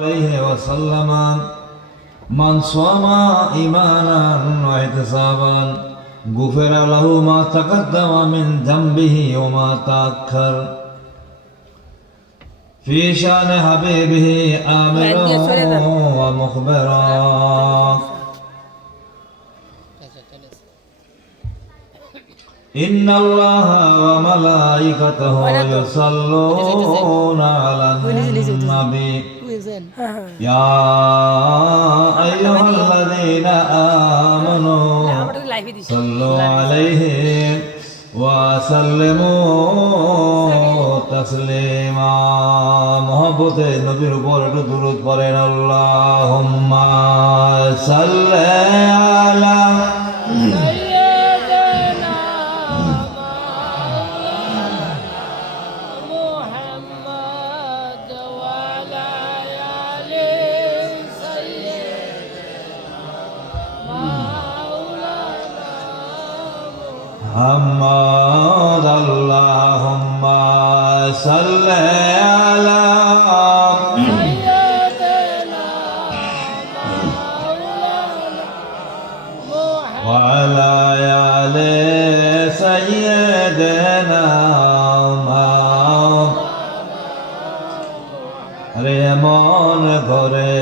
عليه وسلم من صام إيمانا واحتسابا غفر له ما تقدم من ذنبه وما تأخر في شأن حبيبه آمرا ومخبرا إن الله وملائكته يصلون على النبي يا أيها الذين آمنوا صلوا عليه وسلموا تسليما محبت নবীর উপর একটু দুরূদ পড়েন আল্লাহুম্মা সাল্লি আলা محمد اللهم صل على سيدنا وعلى آل سيدنا রে মন ঘরে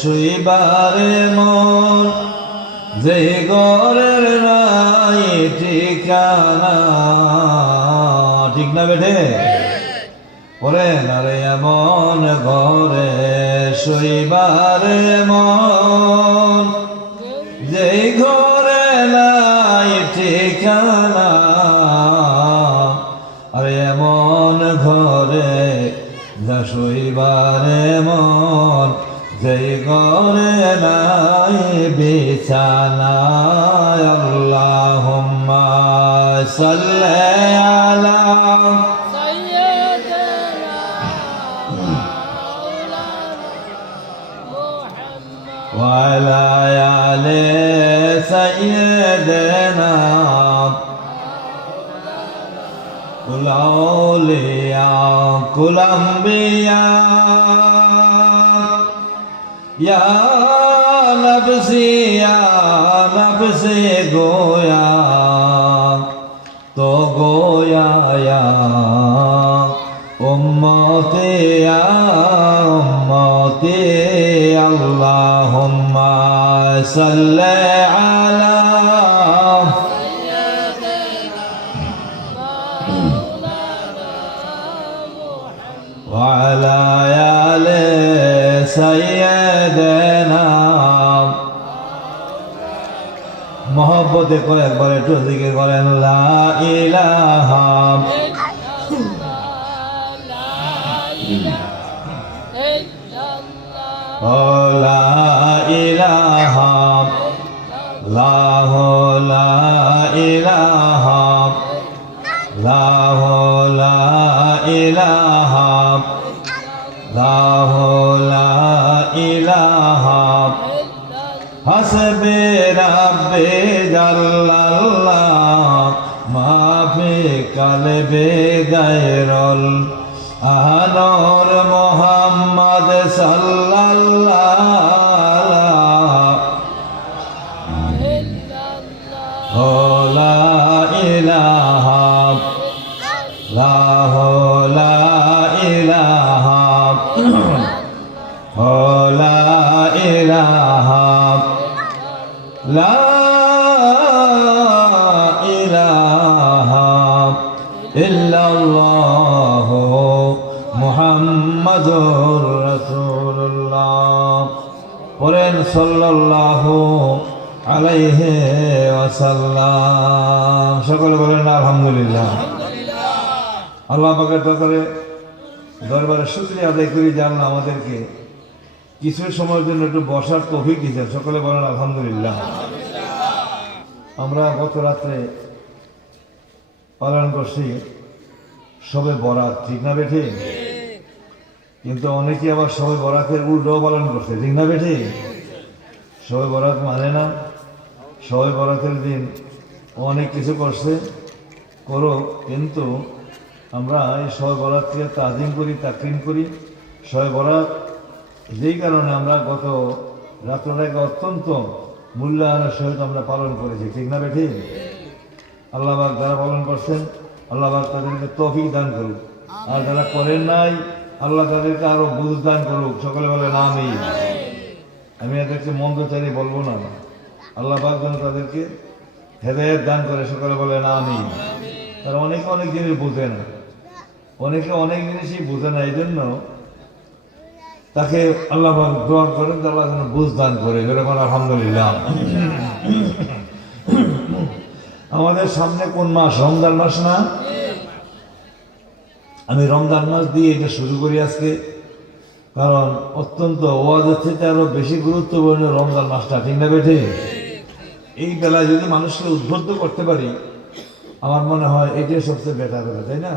শুইবারে মন যে ঘরের নাই ঠিকানা ঠিক না বেঠে ওরে নারে এমন ঘরে শুইবারে মন যে ঘরে নাই ঠিকানা আরে এমন ঘরে যা শুইবারে মন যে ঘরে নাই বিছানা আল্লাহুম্মা সাল্লি আলা সাইয়্যিদিনা মাওলানা মুহাম্মদ ওয়া আলা আলি সাইয়্যিদিনা কুল আউলিয়া কুল আম্বিয়া या नफ्सी गोया तो गोया या उम्मती अल्लाहुम्मा सल्ली अला وعلى آل سيدنا मोहब्बते को एक बार একটু জিকির করেন লা ইলাহা লা ইলাহা লাহু লা ইলাহা লাহু লা ইলাহা লাহু লা ইলাহা হাসবে রাব্বে জাল্লাল্লাহ মাফি কালবে গায়রুল আনর মুহাম্মদ সাল্লাল্লাহু লা ইলাহা লাহু লা ইলাহা লা ইলাহা লা ইলাহা ইল্লাল্লাহ মুহাম্মাদুর রাসূলুল্লাহ পড়েন সাল্লাল্লাহু আলাইহি ওয়াসাল্লাম সকলে বলেন আলহামদুলিল্লাহ আল্লাহ পাকের দরবারে শুকরিয়া আদায় করি যে আল্লাহ আমাদেরকে কিছু সময়ের জন্য একটু বসার তৌফিক দিয়েছেন সকলে বলেন আলহামদুলিল্লাহ আমরা গত রাত্রে পালন করছি শবে বরাত ঠিক না বেঠে কিন্তু অনেকে আবার শবে বরাতের উল্টোও পালন করছে ঠিক না বেঠে শবে বরাত মানে না শবে বরাতের দিন অনেক কিছু করছে করো কিন্তু আমরা এই শবে বরাতকে তাজিম করি তাকরিম করি শবে বরাত যেই কারণে আমরা গত রাত্রটাকে অত্যন্ত মূল্যায়নের সহিত আমরা পালন করেছি, ঠিক না বেঠিক? আল্লাহ পাক যারা পালন করছেন আল্লাহ পাক তাদেরকে তৌফিক দান করুক, আর যারা করেন নাই আল্লাহ তাদেরকে আরো বুঝ দান করুক। সকলে বলে না আমি এদেরকে মন্দচারী বলবো না, আল্লাহ পাক যেন তাদেরকে হেদায়েত দান করে। সকলে বলে না তারা অনেকে অনেক জিনিস বোঝে না, অনেকে অনেক জিনিসই বোঝে না, এই জন্য তাকে আল্লাহ পাক দোয়া করেন আল্লাহ যেন বুঝ দান করে। এরকম আলহামদুলিল্লাহ। আমাদের সামনে কোন মাস? রমজান মাস না? আমি রমজান মাস দিয়ে এটা শুরু করি আজকে, কারণ অত্যন্ত ওয়াজের থেকে আরো বেশি গুরুত্বপূর্ণ রমজান মাসটা, ঠিক না বেঠে? এই বেলায় যদি মানুষকে উদ্বুদ্ধ করতে পারি আমার মনে হয় এটাই সবচেয়ে বেটার হবে, তাই না?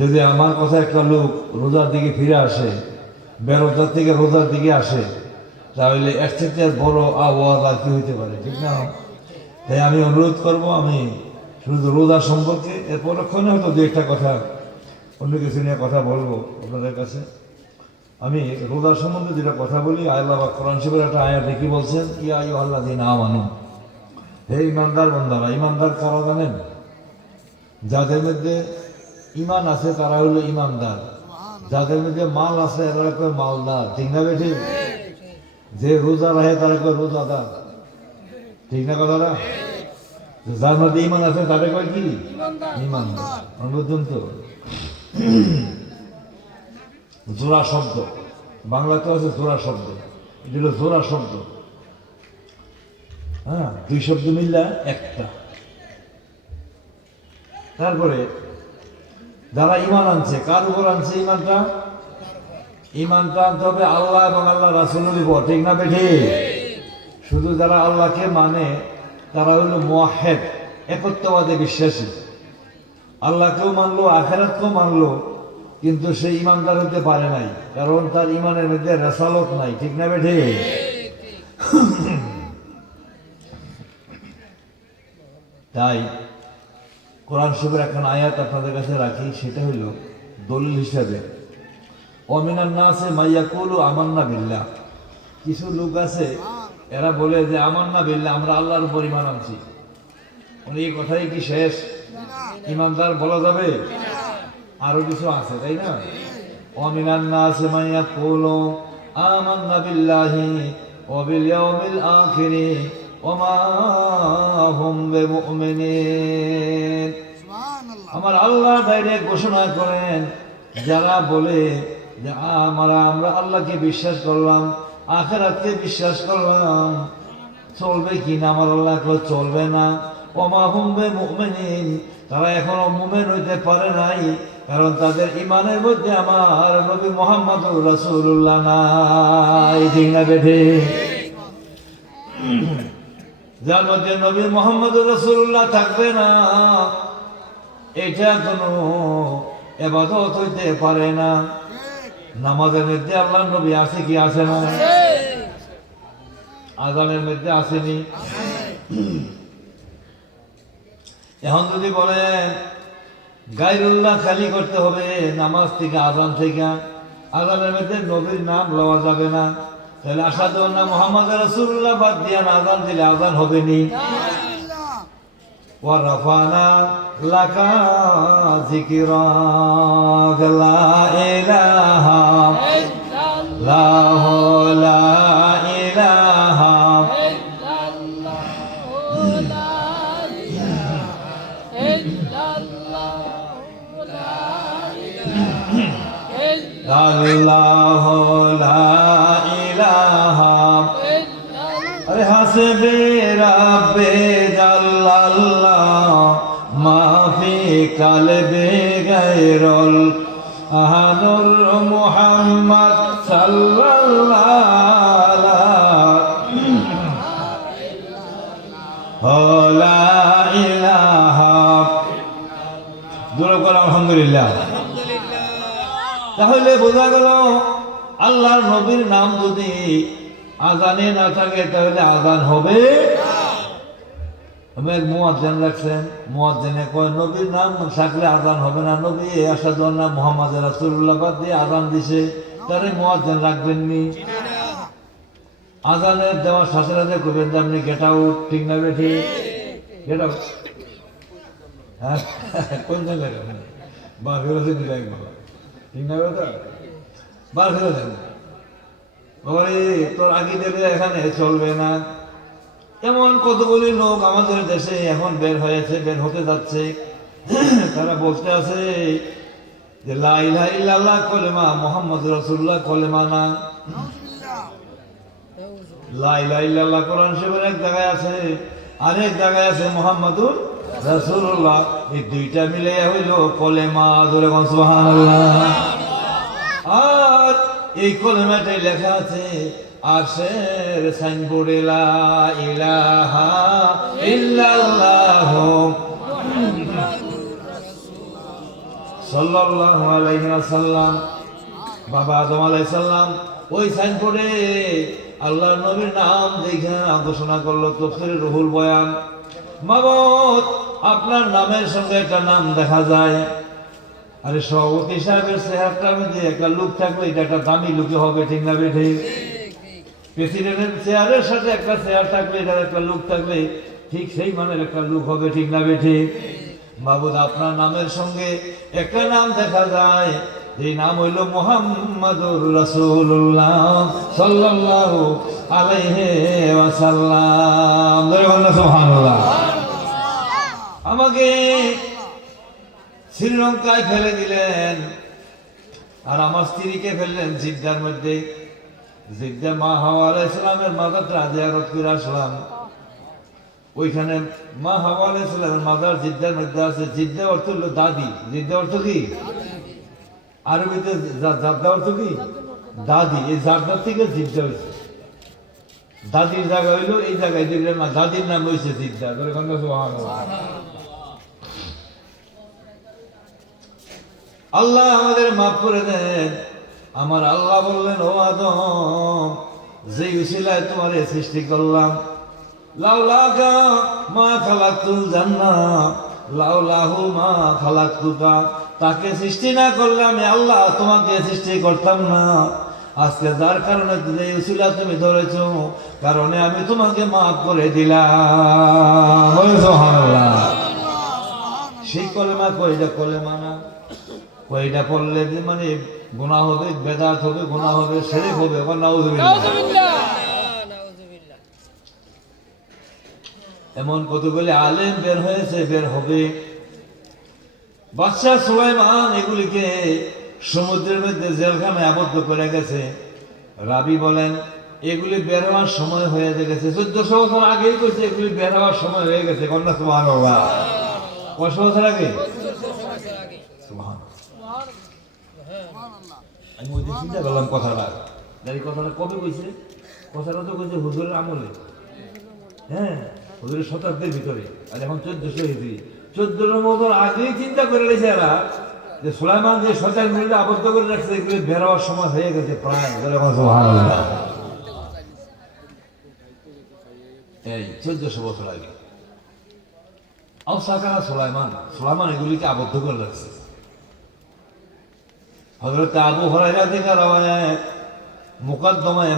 যদি আমার কথা একটা লোক রোজার দিকে ফিরে আসে, বেরোজার থেকে রোজার দিকে আসে, তাহলে এর থেকে আর বড় আওয়াজ আর কি হইতে পারে, ঠিক না? তাই আমি অনুরোধ করব, আমি শুধু রোজা সম্পর্কে এর পরক্ষণে হয়তো দু একটা কথা অন্য কিছু নিয়ে কথা বলবো আপনাদের কাছে। আমি রোজার সম্বন্ধে যেটা কথা বলি, আল্লাহ কোরআন শরীফের একটা আয়াত দেখি বলছেন, ইয়া আইয়ুহাল্লাযীনা আমানু, হে ইমানদার বান্দারা। ইমানদার কারা জানেন? যাদের মধ্যে ইমান আছে তারা হলো ইমানদার, যাদের মধ্যে মাল আছে এরা কয় মালদার, ঠিক না বেঠি? যে রোজা রাখে তারা কয় রোজাদার, ঠিক না কথাটা? যার মধ্যে ইমান আছে তাদের কয় কি? ইমানদার। বুঝুন তো, জোড়া শব্দ বাংলাতে আছে, জোড়া শব্দ, এটা হলো জোড়া শব্দ। হ্যাঁ, দুই শব্দ মিললে একটা। তারপরে যারা ইমান আনছে, কার উপর আনছে ইমানটা? ইমানটা আনতে হবে আল্লাহ এবং আল্লাহ রাসূলের উপর, ঠিক না বেঠি? শুধু যারা আল্লাহকে মানে তারা হলো মুওয়াহ্হিদ, একত্ববাদে বিশ্বাসী। আল্লাহকেও মানলো, আখিরাতকেও মানলো, কিন্তু সে ইমানদার হতে পারে নাই, কারণ তার ইমানের মধ্যে রেসালত নাই, ঠিক না বেঠি? তাই কোরআন শরীফের এখন আয়াত আপনাদের কাছে রাখি, সেটা হলো দলিল হিসাবে। ওয়ামিনান নাসি মাইয়াকুলু আমান্না বিল্লাহ। কিছু লোক আছে এরা বলে যে আমান্না বিল্লাহ, আমরা আল্লাহর উপর ঈমান আনছি। এই কথাই কি শেষ? ঈমানদার বলা যাবে? আরো কিছু আছে, তাই না? ওয়ামিনান নাসি মাইয়াকুলু আমান্না বিল্লাহি ওয়া বিল ইয়াউমিল আখির ওয়া মা হুম বিমুমিনিন। আমার আল্লাহ ডাইরেক্ট ঘোষণা করেন, যারা বলে যে আমরা আল্লাহকে বিশ্বাস করলাম, আখিরাতকে বিশ্বাস করলাম, চলবে কি না? আমার আল্লাহ চলবে না। ওয়া মা হুম বিমুমিনিন, তারা এখনো মুমিন হইতে পারে নাই, কারণ তাদের ইমানের মধ্যে আমার নবী মুহাম্মদুর রাসূলুল্লাহ নাই, ঠিক না বেঠি? যার মধ্যে নবী মুহাম্মদুর রাসূলুল্লাহ থাকবে না, এটা কোনো ইবাদত হইতে পারে না। নামাজের মধ্যে আল্লাহর নবী আছে কি আছে না? আযানের মধ্যে আসেনি? এখন যদি বলেন গায়রুল্লাহ খালি করতে হবে নামাজ থেকে, আযান থেকে, আযানের মধ্যে নবীর নাম লওয়া যাবে না, তাহলে আশহাদু আন্না মুহাম্মাদুর রাসূলুল্লাহ বাদ দিয়ে আযান দিলে আযান হবে নি? ওয়া রাফানা লাকা যিকরাক লা ইলাহা ইল্লাল্লাহু লা ইলাহা ইল্লাল্লাহু লা ইলাহা ইল্লাল্লাহু লা ইলাহা ইল্লাল্লাহু লা ইলাহা ইল্লাল্লাহ। আরে হাসবে রাব্বে জাল্লাল্লাহ মা ফি কালবি গায়রুল আহাদুর মুহাম্মদ সাল্লাল্লাহু লা ইলাহা। দূর করে আলহামদুলিল্লাহ। তাহলে বোঝা গেল আল্লাহর নবীর নাম যদি আযানে না থাকে তাহলে আযান হবে। আমি এক মুয়াজ্জিন রাখছেন, মুয়াজ্জিনে কয় নবীর নাম থাকলে আযান হবে না। নবী আশহাদু আন্না মুহাম্মাদুর রাসূলুল্লাহ বাদ দিয়ে আযান দিছে, তারে মুয়াজ্জিন রাখবেননি। আজানের দেওয়ার সাথে সাথে করবেন যে আপনি গেট আউট, ঠিক না বেঠি? গেট আউট, হ্যাঁ কোন জায়গায় বার ফেরোতে দিলে একবার, ঠিক না বেটা? বার ফেরো দেন, বাবা রে তোর আগে দেবে এখানে চলবে না। এমন কতগুলি লোক আমাদের দেশে এখন বের হয়েছে, বের হতে যাচ্ছে, তারা বলতে আছে যে লা ইলাহা ইল্লাল্লাহ কলেমা, মুহাম্মদ রাসূলুল্লাহ কলেমা না। লা ইলাহা ইল্লাল্লাহ কোরআন শরীফের এক জায়গায় আছে, আরেক জায়গায় আছে মুহাম্মাদুর রাসূলুল্লাহ। এই দুইটা মিলে হইল কলেমা। ধরে কোন সুবহানাল্লাহ। আর এই কলেমাটাই লেখা আছে আরশের সাইনবোর্ডে লা ইলাহা ইল্লাল্লাহ সাল্লাল্লাহু আলাইহি ওয়াসাল্লাম। বাবা আদম আলাইহিস সালাম ওই সাইনবোর্ডে আল্লাহর নবীর নাম দেখা ঘোষণা করলো তাফসীরে রুহুল বয়ান, মাবুদ আপনার নামের সঙ্গে একটা নাম দেখা যায়। আরে সভাপতি সাহেবের চেহারাটার মধ্যে একটা লুক থাকলে এটা একটা দামি লুকে হবে, ঠিক না বেঠে? প্রেসিডেন্টের চেয়ারের সাথে একটা চেয়ার থাকলে এটার একটা লুক থাকলে ঠিক সেই মানের একটা লুক হবে, ঠিক না বেঠে? মাবুদ আপনার নামের সঙ্গে একটা নাম দেখা যায়, এই নাম হইল মুহাম্মাদুর রাসূলুল্লাহ সাল্লাল্লাহু আলাইহি ওয়াসাল্লাম। সুবহানাল্লাহ। আমাকে শ্রীলঙ্কায় ফেলে দিলেন আর আমার স্ত্রীকে ফেললেন জিদ্দার মধ্যে। জিদ্দা মা হাওয়া আলাইহিস সালামের মাজারটা জিয়ারত করে আসলাম। ওইখানে মা হাওয়া আলাইহিস সালামের মাজার জিদ্দার মধ্যে আছে। জিদ্দা অর্থ হলো দাদি। জিদ্দা অর্থ কি? আরবিতে জাদ্দা অর্থ কি? দাদি। এই জাদ্দার থেকে জিদ্দা হয়েছে। দাদির জায়গা হইলো এই জায়গায়, দেখলেন না? দাদির নাম হয়েছে জিদ্দা। আল্লাহ আমাদের মাফ করে দেন। আমার আল্লাহ বললেন, ও আদম, যে উসিলায় তোমারে সৃষ্টি করলাম, লাউলাকা মা খালাকতুল জান্নাহ লাউলাহু মা খালাকতুকা, তাকে সৃষ্টি না করলে আমি আল্লাহ তোমাকে সৃষ্টি করতাম না। আজকে যার কারণে যে উসিলা তুমি ধরেছো, কারণে আমি তোমাকে মাফ করে দিলাম। সুবহানাল্লাহ। সেই কলেমা কয়টা কলেমা না? কয়টা পড়লে মানে গুনাহ হবে, বেদাত হবে, গুনাহ হবে, শিরক হবে। নাউযুবিল্লাহ। এমন কতগুলি আলেম বের হয়েছে, বের হবে। বাদশাহ সুলাইমান এগুলিকে সমুদ্রের মধ্যে জেলখানায় আবদ্ধ করে গেছে। রাবি বলেন এগুলি বের হওয়ার সময় হয়ে গেছে। 1400 বছর আগেই কইছে এগুলি বের হওয়ার সময় হয়ে গেছে। কন্যা সুবহানাল্লাহ। কত বছর আগে? আমি ওই দিন চিন্তা করলাম কথাটা, কথাটা কবে কইছে? কথাটা তো কইছে হুজুরের আমলে, হ্যাঁ হুজুরের শতাব্দীর ভিতরে। আর এখন 1400 হিজরি। 1400 বছর আগেই চিন্তা করে রয়েছে এরা যে সুলাইমান যে শয়তান গুলিকে আবদ্ধ করে রাখছে এগুলি বের হওয়ার সময় হয়ে গেছে প্রায়। সুবহানাল্লাহ। এই 1400 বছর আগে সুলাইমান এগুলিকে আবদ্ধ করে রাখছে। হযরত আবু হুরায়রা থেকে রওয়ায়াত, মুকদ্দমায়ে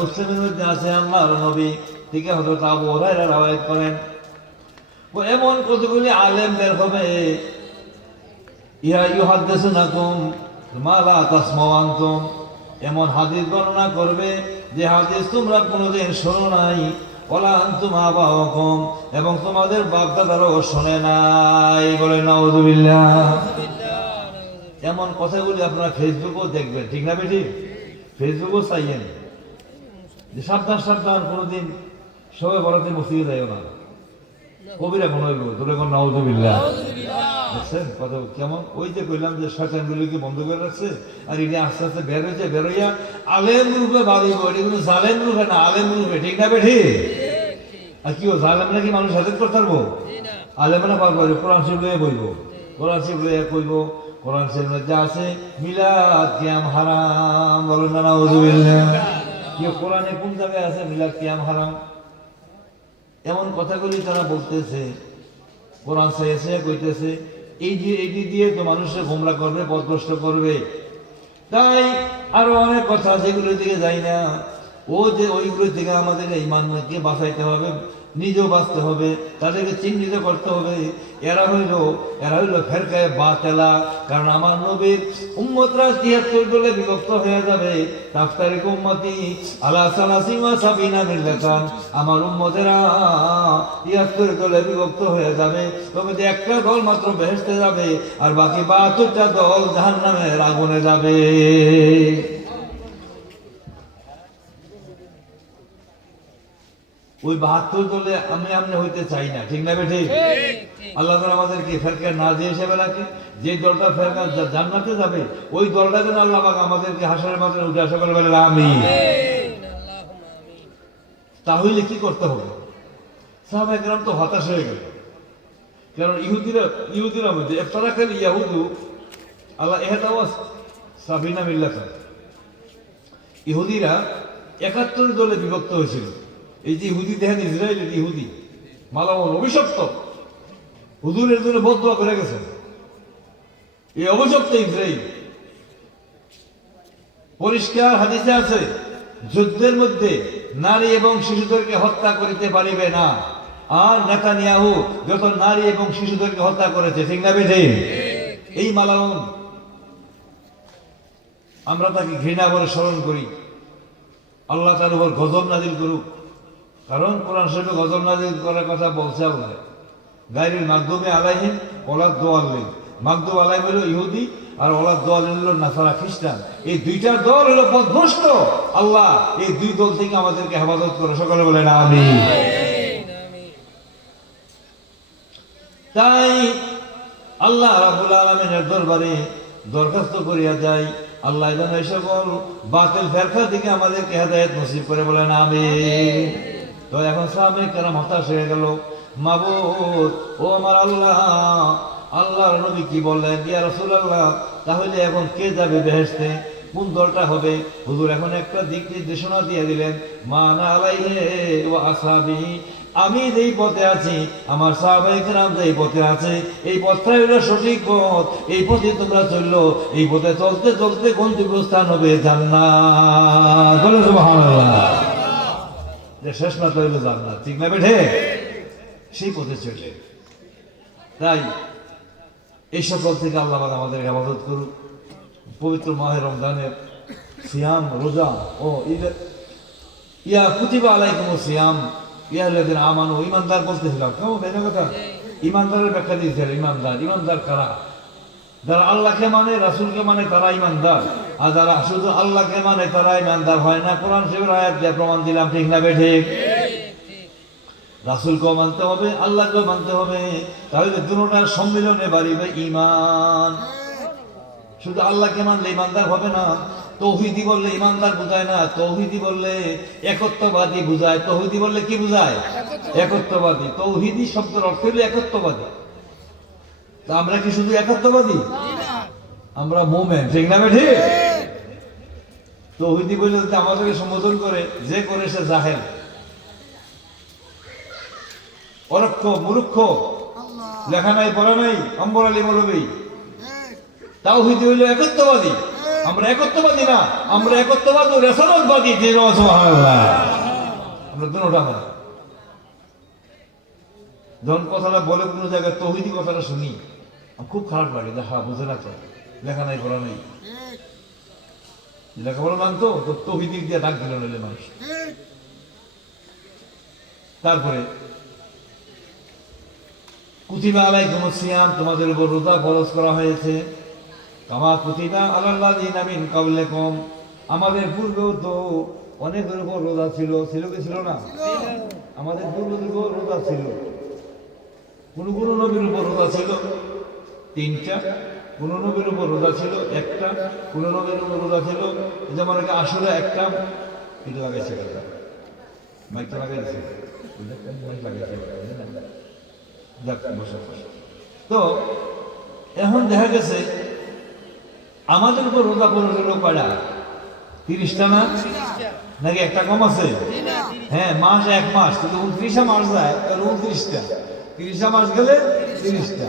মুসলিমের মধ্যে আছে আল্লাহর নবী থেকে হযরত আবু হুরায়রা রওয়ায়াত করেন, ও এমন কতগুলি আলেম বের হবে, ইয়া ইউহাদ্দিসুনাকুম মা লা তাসমাউ আনতুম, এমন হাদিস বর্ণনা করবে যে হাদিস তোমরা কোনোদিন শোনো নাই, ওয়ালা আনতুম আবাউকুম, এবং তোমাদের বাপ দাদারও শোনে নাই। বলে নাউযুবিল্লাহ। এমন কথাগুলি আপনারা ফেসবুকেও দেখবেন, ঠিক না বেটি? ফেসবুকও চাইয়েন যে সাবধান সাবধান, কোনোদিন সবাই বরাতে মসজিদে যাইও না। কবিরা মনে হইব। তোর এখন নাউযুবিল্লাহ। দেখছেন কথা কেমন? ওই যে কইলাম যে শয়তানগুলিকে বন্ধ করে রাখছে, আর এটা আস্তে আস্তে বের হয়েছে, বেরোইয়া আলেম রূপে বাড়িব। এটা কিন্তু জালেম রূপে না, আলেম রূপে, ঠিক না বেঠি? আর কি জালেম নাকি মানুষ হেদায়েত করতে পারবো? আলেমরা পারবো। কোরআন শরীফ লইয়া বইব, কোরআন শরীফ লইয়া কইব, কোরআন শরীফের মধ্যে আছে মিলাদ কিয়াম হারাম। বলেন না নাউযুবিল্লাহ। কেউ কোরআনে কোন জায়গায় আছে মিলাদ কিয়াম হারাম? এমন কথাগুলি তারা বলতেছে। কোরআন সাইয়া কইতেছে এটি দিয়ে তো মানুষের গোমরা করবে, পথভ্রষ্ট করবে। তাই আরো অনেক কথা যেগুলোর দিকে যাই না, ওইগুলোর দিকে আমাদের ইমানকে বাঁচাইতে হবে, নিজেও বাঁচতে হবে, তাদেরকে চিহ্নিত করতে হবে। এরা হইল ফেরকায়ে বাতেলা। কারণ আমার নবীর উম্মতরা ৭৩ দলে বিভক্ত হয়ে যাবে। তাফতারিক উম্মতি আলা সালাসিন ওয়া সাবিনা মিল্লাতান। আমার উম্মতেরা ৭৩ দলে বিভক্ত হয়ে যাবে। তবে একটা দল মাত্র বেহেশতে যাবে, আর বাকি ৭২টা দল জাহান্নামের আগুনে যাবে। ওই ৭২ দলে আমি হইতে চাই না, ঠিক না বেঠি? আল্লাহ তাআলা আমাদেরকে ফেরকা না দিয়ে হিসেবে রাখে। যে দলটা ফেরকা জান্নাতে যাবে, ওই দলটা যেন আল্লাহ পাক আমাদেরকে হাসরের মাঠে উঠে আসা করে বলেন আমিন। তাহলে কি করতে হবে? সাহাবায়ে কেরাম তো হতাশ হয়ে গেল। কারণ ইহুদিরা মধ্যে ইফতারাকাল ইয়াহুদু আল্লাহ ইহদাওয়াস সাবিনা মিল্লাতান। ইহুদিরা ৭১ দলে বিভক্ত হয়েছিল। এই যে ইহুদি দেখেন, ইসরায়েলের ইহুদি মালামন অভিশপ্ত, হুজুরের জন্য বদদুয়া করে গেছেন। এই অভিশপ্ত ইসরায়েল। পরিষ্কার হাদিসে আছে, যুদ্ধের মধ্যে নারী এবং শিশুদেরকে হত্যা করিতে পারিবে না। আর নেতানিয়াহু যত নারী এবং শিশুদেরকে হত্যা করেছে, ঠিক না বেঠে? এই মালামন আমরা তাকে ঘৃণা করে স্মরণ করি। আল্লাহ তার উপর গজব নাজিল করুক। কারণ কোরআন শরীফে গজব নাজিল করার কথা বলছে আল্লাহ। গায়রুল মাগদুবি আলাইহিম ওয়ালাদ দাল্লিন। মাগদুব আলাইহিম হলো ইহুদি, আর ওয়ালাদ দাল্লিন হলো নাসারা খ্রিস্টান। এই দুইটা দল হলো পথভ্রষ্ট। আল্লাহ এই দুই দল থেকে আমাদেরকে হেফাজত করে, সকলে বলেন আমিন। তাই আল্লাহ রাব্বুল আলামিনের দরবারে দরখাস্ত করিয়া যায়, আল্লাহ যেন এই সকল বাতিল ফেরকা থেকে আমাদেরকে হেদায়েত নসিব করে, বলেন আমিন। তো এখন সাহাবায়ে কেরাম হতাশ হয়ে গেল। মাবুদ, ও আমার আল্লাহ, আল্লাহর নবী কি বললেন, ইয়া রাসূলুল্লাহ, তাহলে এখন কে যাবে বেহেশতে? কোন দলটা হবে? হুজুর এখন একটা দিক নির্দেশনা দিয়ে দিলেন, মানা আলাইহি ওয়া আসহাবি। আমি যেই পথে আছি, আমার সাহাবায়ে কেরাম যেই পথে আছে, এই পথটাই হলো সঠিক পথ। এই পথে তোমরা চললো, এই পথে চলতে চলতে গন্তব্যস্থান হবে জান্নাত। বলো সুবহানাল্লাহ। যে শেষ মাত্রা হইলো জান্নাত, ঠিক না বেঠে? সেই পথে চলে। তাই এই সকল থেকে আল্লাহ আমাদের হেফাজত করুক। পবিত্র মাহে রমজানের সিয়াম, রোজা ও ইয়া কুতিবা আলাইকুমুস সিয়াম ইয়াল্লাযিনা আমানু। ঈমানদার বলতেছিলাম, কেমন তাই না কথা? ঈমানদারের ব্যাখ্যা দিয়েছিল। ঈমানদার কারা? যারা আল্লাহকে মানে, রাসূলকে মানে, তারা ঈমানদার। আর যারা শুধু আল্লাহকে মানে, তারা ঈমানদার হয় না। কোরআন শরীফের আয়াত দিয়ে প্রমাণ দিলাম, ঠিক না বেঠে? রাসূলকেও মানতে হবে, আল্লাহকেও মানতে হবে। তাহলে দুটোটার সম্মিলনে বাড়িবে ঈমান। শুধু আল্লাহকে মানলে ঈমানদার হবে না। তৌহিদি বললে ঈমানদার বুঝায় না। তৌহিদি বললে একত্ববাদী বুঝায়। তৌহিদি বললে কি বুঝায়? একত্ববাদী। তৌহিদি শব্দের অর্থ হলো একত্ববাদী। তা আমরা কি শুধু একত্ববাদী? আমরা মুমিন, ঠিক না বেঠি? তৌহিদি বলে যদি আমাদেরকে সম্বোধন করে, যে করে সে জাহেল, অরক্ষ, মূর্খ, লেখা নাই, পড়া নাই, অম্বর আলী মৌলবী। তাওহীদ হইল একত্ববাদী। আমরা একত্ববাদী না, আমরা একত্ববাদী রেসালতবাদী। সুবহানাল্লাহ। আমরা দুটোটা না। যখন কথাটা বলে কোনো জায়গায় তৌহিদি কথাটা শুনি, আমার খুব খারাপ লাগে। হ্যাঁ, বুঝে না, তো লেখা নাই, পড়া নাই। লেখাপড়া মানতো তো তৌহিদি দিয়ে ডাক দিল নইলে মানুষ। তারপরে কুতিবা আলাইকুমুস সিয়াম, তোমাদের উপর রোজা ফরজ করা হয়েছে। কামা কুতিবা আলাল্লাযিনা মিন ক্বাবলিকুম, আমাদের পূর্বেও তো অনেকের উপর রোজা ছিল। ছিল কি ছিল না? আমাদের পূর্বদের উপর রোজা ছিল। কোন কোন নবীর উপর রোজা ছিল 3টা, কোন নবীর উপর রোজা ছিল 1টা, কোন নবীর উপর রোজা ছিল যেমন আসলে 1টা। এটা লাগাইছে কথা, মাইকটা লাগাইছে, তো এখন দেখা গেছে আমাদের উপর রোজা পড়ে হলো কয়টা? 30টা না? নাকি একটা কম আছে? হ্যাঁ, মাস 1 মাস, কিন্তু 29 মাস যায়, 29টা। 30 মাস গেলে 30টা।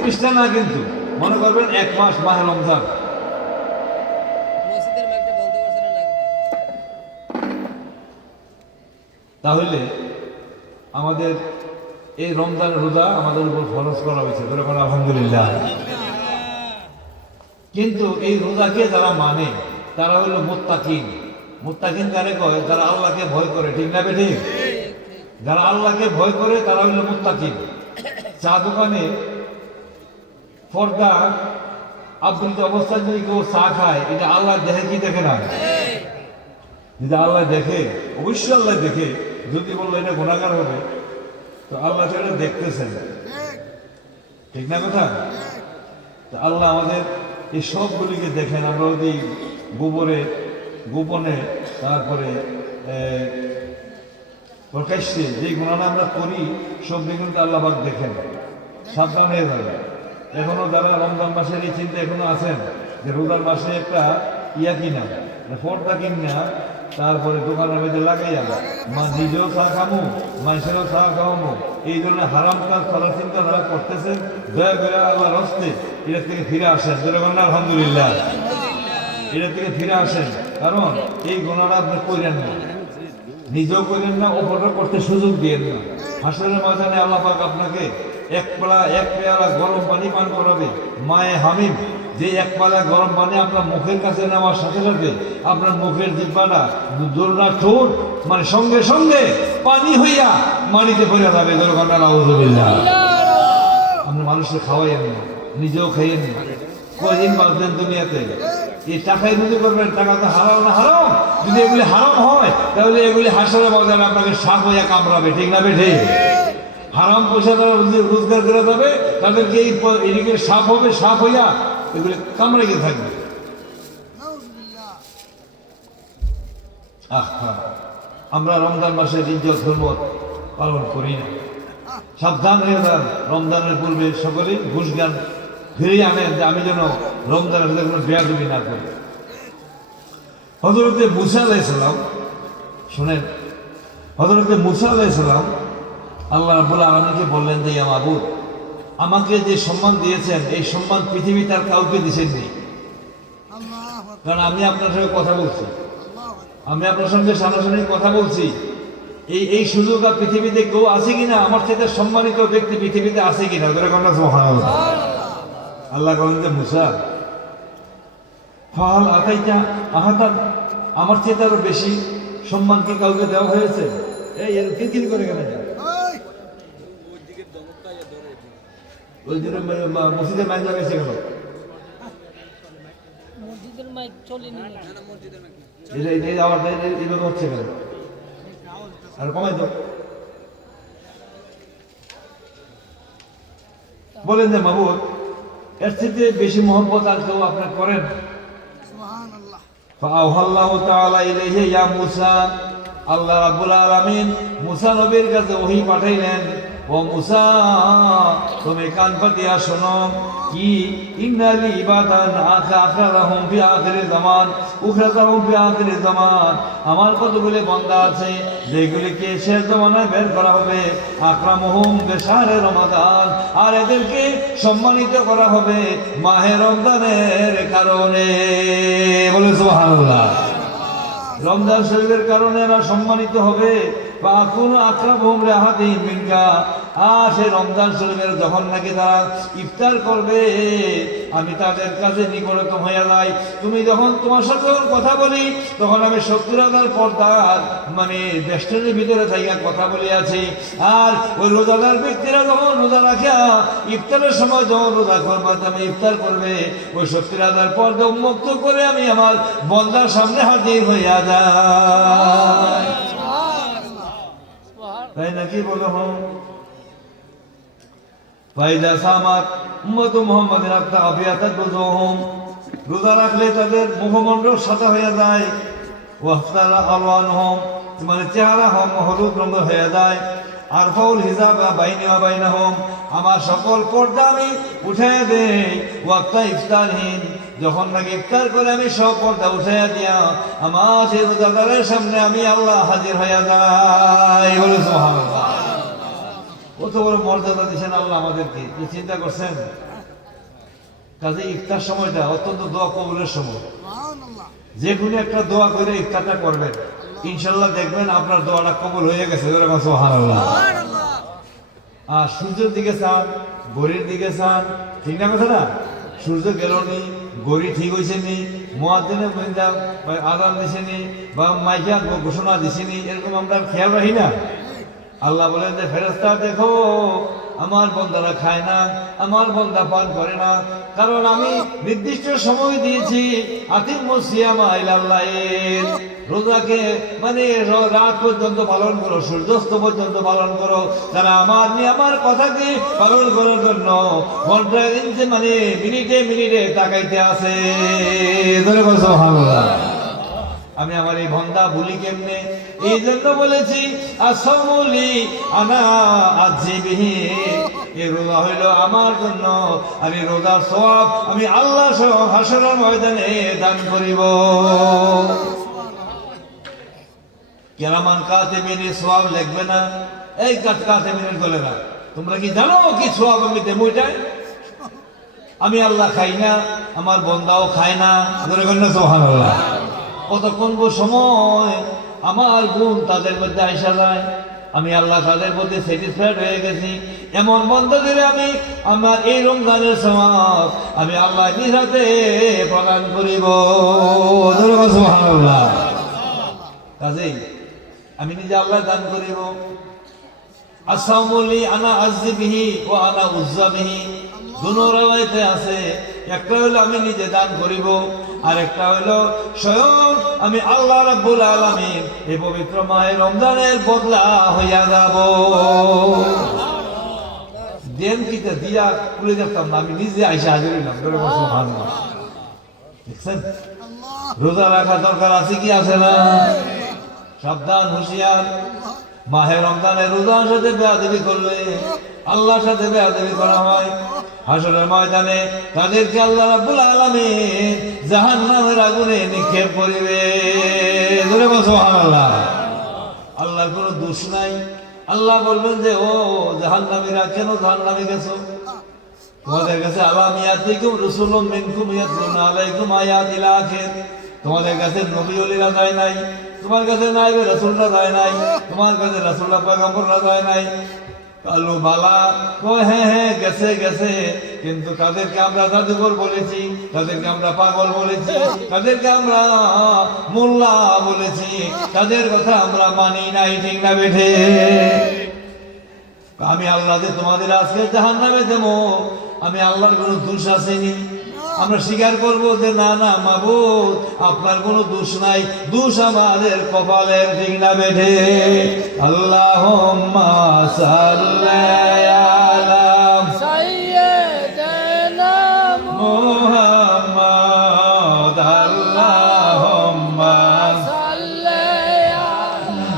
খ্রিস্টান না, কিন্তু মনে করবেন 1 মাস মাহে রমজান। তাহলে আমাদের এই রমজান রোজা আমাদের উপর ফরজ করা হয়েছে, যেরকম আলহামদুলিল্লাহ। কিন্তু এই রোজাকে যারা মানে তারা হলো মুত্তাকিন। মুত্তাকিন কারে কয়? যারা আল্লাহকে ভয় করে, ঠিক না বেঠিক? যারা আল্লাহকে ভয় করে তারা হলো মুত্তাকিন। চা দোকানে পর্দা আবৃত অবস্থায় যদি কেউ চা খায়, এটা আল্লাহ দেখে কি দেখে না? যদি আল্লাহ দেখে, অবশ্যই আল্লাহ দেখে। যদি বললো এটা গুনাহগার হবে, তো আল্লাহ সেটা দেখতেছেন, ঠিক না কথা? তো আল্লাহ আমাদের এই সবগুলিকে দেখেন। আমরা যদি গোপনে তারপরে প্রকাশ্যে যে গুণাটা আমরা করি, সবগুলি কিন্তু আল্লাহ পাক দেখেন। সাবধান হয়ে যাবে। এখনো যারা রমজান মাসের এই চিন্তা এখনো আছেন যে রোজার মাসে একটা কিনা, পর্দা কিনা, তারপরে দোকানের মধ্যে লাগাইয়া নিজেও চা খামো, মানুষেরও চা খাওয়াবো, এই ধরনের হারাম কাজ করার চিন্তা যারা করতেছেন, দয়া করে আল্লাহর হস্তে এটা থেকে ফিরে আসেন। যেরকম আলহামদুলিল্লাহ, এটা থেকে ফিরে আসেন। কারণ এই গুনাহটা আপনি করেন না, নিজেও করেন না, অপরটা করতে সুযোগ দিয়েন না। হাসরের ময়দানে আল্লাহ পাক আপনাকে এক পেয়ালা গরম পানি পান করাবে। মায়ে হামিম, যে 1 পেয়ালা গরম পানি আপনার মুখের কাছে নেওয়ার সাথে সাথে আপনার মুখের জিহ্বাটা দোলনা ঠোঁট মানে সঙ্গে সঙ্গে পানি হইয়া মাটিতে পড়ে যাবে। আউযুবিল্লাহ। আপনি মানুষকে খাওয়াইয়েন না, নিজেও খাইয়েন না। কয়দিন বাঁচবেন দুনিয়াতে? এই টাকায় রুজি করবেন, টাকা তো হারাম না হারাম। যদি এগুলি হারাম হয় তাহলে এগুলি হাসরের ময়দানে আপনাকে সাপ হইয়া কামড়াবে, ঠিক না বেঠে? হারাম পয়সা তারা রোজগার করে যাবে, তাদেরকে এদিকে সাপ হবে, সাপ হইয়া এগুলি কামড়াইতে থাকবে। আমরা রমজান মাসের ইজ্জত হুরমত পালন করি না। সাবধান হয়ে যান। রমজানের পূর্বে সকলেই ঘুষ গান ফিরিয়ে আনেন যে আমি যেন রমজানের সাথে কোনো বেয়াদবি না করি। হযরতে মুসা আলাইহিস সালাম, শুনেন, হযরতে মুসা আলাইহিস সালাম আল্লাহ রাব্বুল আলামিনকে বললেন যে ইয়া মাবুদ, আমাকে যে সম্মান দিয়েছেন এই সম্মান পৃথিবী তার কাউকে দিয়েছেননি। কারণ আমি আপনার সঙ্গে কথা বলছি, আমি আপনার সঙ্গে সামনাসামনি কথা বলছি। এই সুযোগ আর পৃথিবীতে কেউ আছে কিনা? আমার সাথে সম্মানিত ব্যক্তি পৃথিবীতে আছে কিনা? সুবহানাল্লাহ। আল্লাহ বলেন যে মুসা, ফাহাল আতাইতা আহাতান, আমার চেয়ে আরো বেশি সম্মান কি কাউকে দেওয়া হয়েছে? এই এর কিরকির করে কেন যায়? ওই দিন মসজিদের মাইক লাগাইছে কেন? মসজিদের মাইক চলেনি, এই আওয়াজটা এইভাবে হচ্ছে কেন? আর কমাই দাও। বলেন যে মাবুদ, এর থেকে বেশি মহব্বত আর কেউ আপনার করেন? ফাআওহাল্লাহু তাআলা ইলাইহি ইয়া মুসা, আল্লাহ রাব্বুল আলামিন মুসা নবীর কাছে ওহী পাঠাইলেন, ও মুসা তুমি কান পাতিয়া শোনো, কি ইন্নালি ইবাদান আখরাহুম ফি আখিরি জামান উখরাহুম ফি আখিরি জামান, আমার কতগুলি বান্দা আছে যেগুলিকে শেষ জামানায় বের করা হবে। আকরামুহুম বিশাহরে রমাদান, আর এদেরকে সম্মানিত করা হবে মাহে রমজানের কারণে। বলে সুবহানাল্লাহ। রমজান শরীফের কারণে এরা সম্মানিত হবে। বা কোনো আকরামুহুম লিআহাদিহিম মিনকা, আর সে রমজান শরীফের যখন নাকি তারা ইফতার করবে আমি তাদের কাছে নিকটতম হয়ে যাই। তুমি যখন তোমার সাথে কথা বলি তখন আমি 70,000 পর্দার মানে বেষ্টনীর ভিতরে থাইয়া কথা বলি আছি। আর ওই রোজাদার ব্যক্তিরা যখন রোজা রাখিয়া ইফতারের সময় যখন রোজা করবার আমি ইফতার করবে, ওই 70,000 পর্দা উন্মুক্ত করে আমি আমার বন্দার সামনে হাজির হইয়া যাই। তাই নাকি? বলো হম। ফাইদা সামাত উম্মত মুহাম্মাদিন আফিয়াতাত বুজুহুম, রোজা রাখলে তাদের মুখমণ্ডল সাদা হয়ে যায়। ওয়াফতারা আলওয়ানহুম, মানে চেহারা হলুদ রঙের হয়ে যায়। আর ফাউল হিসাব বাইনি ওয়া বাইনাহুম, আমার সকল পর্দা আমি উঠাইয়া দেই। ওয়াক্তা ইফতারহীন, যখন নাকি ইফতার করে আমি সব পর্দা উঠাইয়া দিয়া আমার সেই রোজাদারের সামনে আমি আল্লাহ হাজির হইয়া যাই। বলে সুবহানাল্লাহ। কত বড় মর্যাদা দিয়েছেন আল্লাহ আমাদেরকে, কি চিন্তা করছেন? কাজে ইফতার সময়টা অত্যন্ত দোয়া কবুলের সময়। যে কোনো একটা দোয়া করে ইফতারটা করবেন, ইনশাল্লাহ দেখবেন আপনার দোয়াটা কবুল হয়ে গেছে। সুবহানাল্লাহ। আর সূর্যের দিকে চান, ঘড়ির দিকে চান, ঠিক না কথা না? সূর্য গেল নি, ঘড়ি ঠিক হয়েছে নি, মুয়াজ্জিনে আযান দিছে নি, বা মাইকা ঘোষণা দিছে নি, এরকম আমরা খেয়াল রাখি না। আল্লাহ বলেন যে ফেরেশতা দেখো আমার বন্দারা খায় না, আমার বন্দা পান করে না, কারণ আমি নির্দিষ্ট সময় দিয়েছি। আতিমুস সিয়ামা ইলাল লাইল, রোজাকে মানে রাত পর্যন্ত পালন করো, সূর্যাস্ত পর্যন্ত পালন করো। তারা আমার কথাকে পালন করার জন্য ঘন্টা ইঞ্চে মানে মিনিটে মিনিটে তাকাইতে আছে। সুবহানাল্লাহ। আমি আমার এই বন্দা ভুলি কেমনে? এই জন্য বলেছি আসমুলি আনা আজিবিহি, এই রোজা হইল আমার জন্য, আর এই রোজার সওয়াব আমি আল্লাহ সহ হাসরের ময়দানে দান করিব। কিরামান কাতিবিনের সওয়াব লিখবে না? এই কাতিবিনের বলে না, তোমরা কি জানো কি সওয়াব আমি দেব? এটাই আমি আল্লাহ খাই না, আমার বন্দাও খায় না। সুবহানাল্লাহ। কতক্ষণ সময় আমার গুণ তাদের মধ্যে আইসা যায়, আমি আল্লাহ তাদের প্রতি স্যাটিসফাইড হয়ে গেছি। এমন বন্ধ দিলে আমি আমার এই রমজানের সওয়াব আমি আল্লাহ নিজ হাতে প্রদান করিব। সুবহানাল্লাহ। কাজেই আমি নিজে আল্লাহ দান করিব। আসামুলি আনা আজিবিহি ওয়া আনা উজ্জাবিহি, দুনো রাওয়ায়াতে আছে। একটা হলো আমি নিজে দান করিব, আর একটা হলো স্বয়ং আমি আল্লাহ রাব্বুল আলামিন এই পবিত্র মাহে রমজানের বদলা হইয়া যাব। দেন কিটা দিয়া খুলে যেতাম না, আমি নিজে আইসা হাজির হইলাম। সুবহানাল্লাহ। দেখছেন রোজা রাখা দরকার আছে কি আছে না? সাবধান, হুঁশিয়ার। মাহে রমজানের রোজার সাথে বেয়াদবি করলে আল্লাহর সাথে বেয়াদবি করা হয়। হাসরের ময়দানে তাদেরকে আল্লাহ রাব্বুল আলামিন জাহান্নামের আগুনে নিক্ষেপ করিবে। সুবহানাল্লাহ। আল্লাহর কোনো দোষ নাই। আল্লাহ বলবেন যে ও জাহান্নামীরা, কেন জাহান্নামে গেছো? তোমাদের কাছে আলাম ইয়াতিকুম রাসূলুম মিনকুম ইয়াতলুনা আলাইকুম আয়াতিল আখির, তোমাদের কাছে নবী ওলিরা যায় নাই, তোমার কাছে নাইবে রাসূলরা যায় নাই, তোমার কাছে রাসূলরা পয়গম্বররা যায় নাই। কালু বালা, কয় হ্যাঁ হ্যাঁ গেছে গেছে, কিন্তু তাদেরকে আমরা জাদুকর বলেছি, তাদেরকে আমরা পাগল বলেছি, তাদেরকে আমরা মোল্লা বলেছি, তাদের কথা আমরা মানি নাই। ঠিক না বেঠে? আমি আল্লাহ যে তোমাদের আজকে জাহান্নামে দেব, আমি আল্লাহর কোনো দোষ আসেনি। আমরা স্বীকার করবো যে না না মাবুদ, আপনার কোনো দোষ নাই, দোষ আমাদের কপালের। ঠিক না বেঠে? আল্লাহুম্মা সাল্লি আলা সাইয়্যিদিনা মুহাম্মদ, আল্লাহুম্মা সাল্লি আলা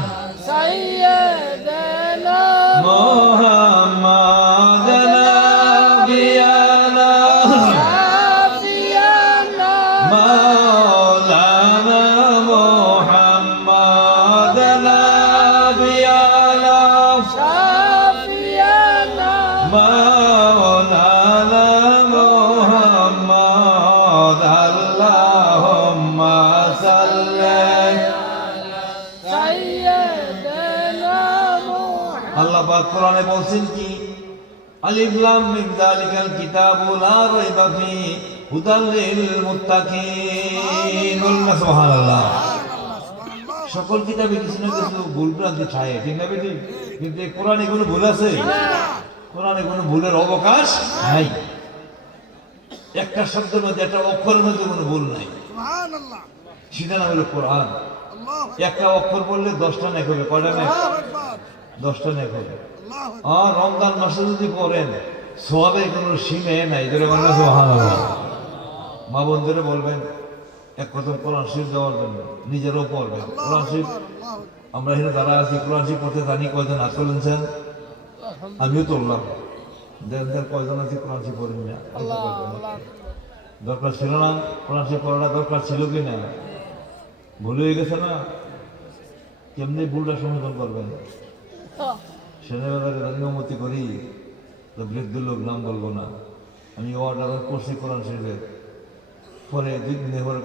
সাইয়্যিদিনা মুহাম্মদ নাবিয়ানা মাওলানা মুহাম্মদ নাবিয়ানা শাফিয়ানা মাওলানা মুহাম্মদ, আল্লাহুম্মা সাল্লি আলা সাইয়্যিদিনা মুহাম্মদ। আল্লাহ পাক কোরআনে বলছেন কি? আলিফ লাম মিম যালিকাল কিতাবু লা রাইবা ফিহি হুদাল লিল মুত্তাকিন। সুবহানাল্লাহ। সকল কিতাবে কিছু না কিছু ভুল ভ্রান্তি থাকে, ঠিক না বেটি? কিন্তু এই কোরআনে কোনো ভুল আছে? কোরআনে কোনো ভুলের অবকাশ নাই। একটা শব্দের মধ্যে, একটা অক্ষরের মধ্যে কোনো ভুল নাই। সেটা না হলো কোরআন। একটা অক্ষর বললে 10টা নেক হবে। কয়টা নেক? 10টা নেক হবে। আর রমজান মাসে যদি পড়েন সওয়াবের কোনো সীমা নাই। সুবহানাল্লাহ। মা বন্ধুরা বলবেন এক কথম কোরআন শরীফ দেওয়ার জন্য, নিজেরও পড়বেন কোরআন শরীফ। আমরা এখানে যারা আছি কোরআন শরীফ পড়তে জানি কয়জন হাত তুলেছেন? আমিও তুললাম। দেন কয়জন আছি কোরআন শরীফ পড়েন না? দরকার ছিল না? কোরআন শরীফ পড়াটা দরকার ছিল কি না? ভুল হয়ে গেছে না? কেমনি ভুলটা সংশোধন করবেন? সেনাবাজারে অনুমতি করি, তো বৃদ্ধ লোক, নাম বলবো না, আমি অর্ডার করছি কোরআন শরীফের। পরে 2 দিনে পরে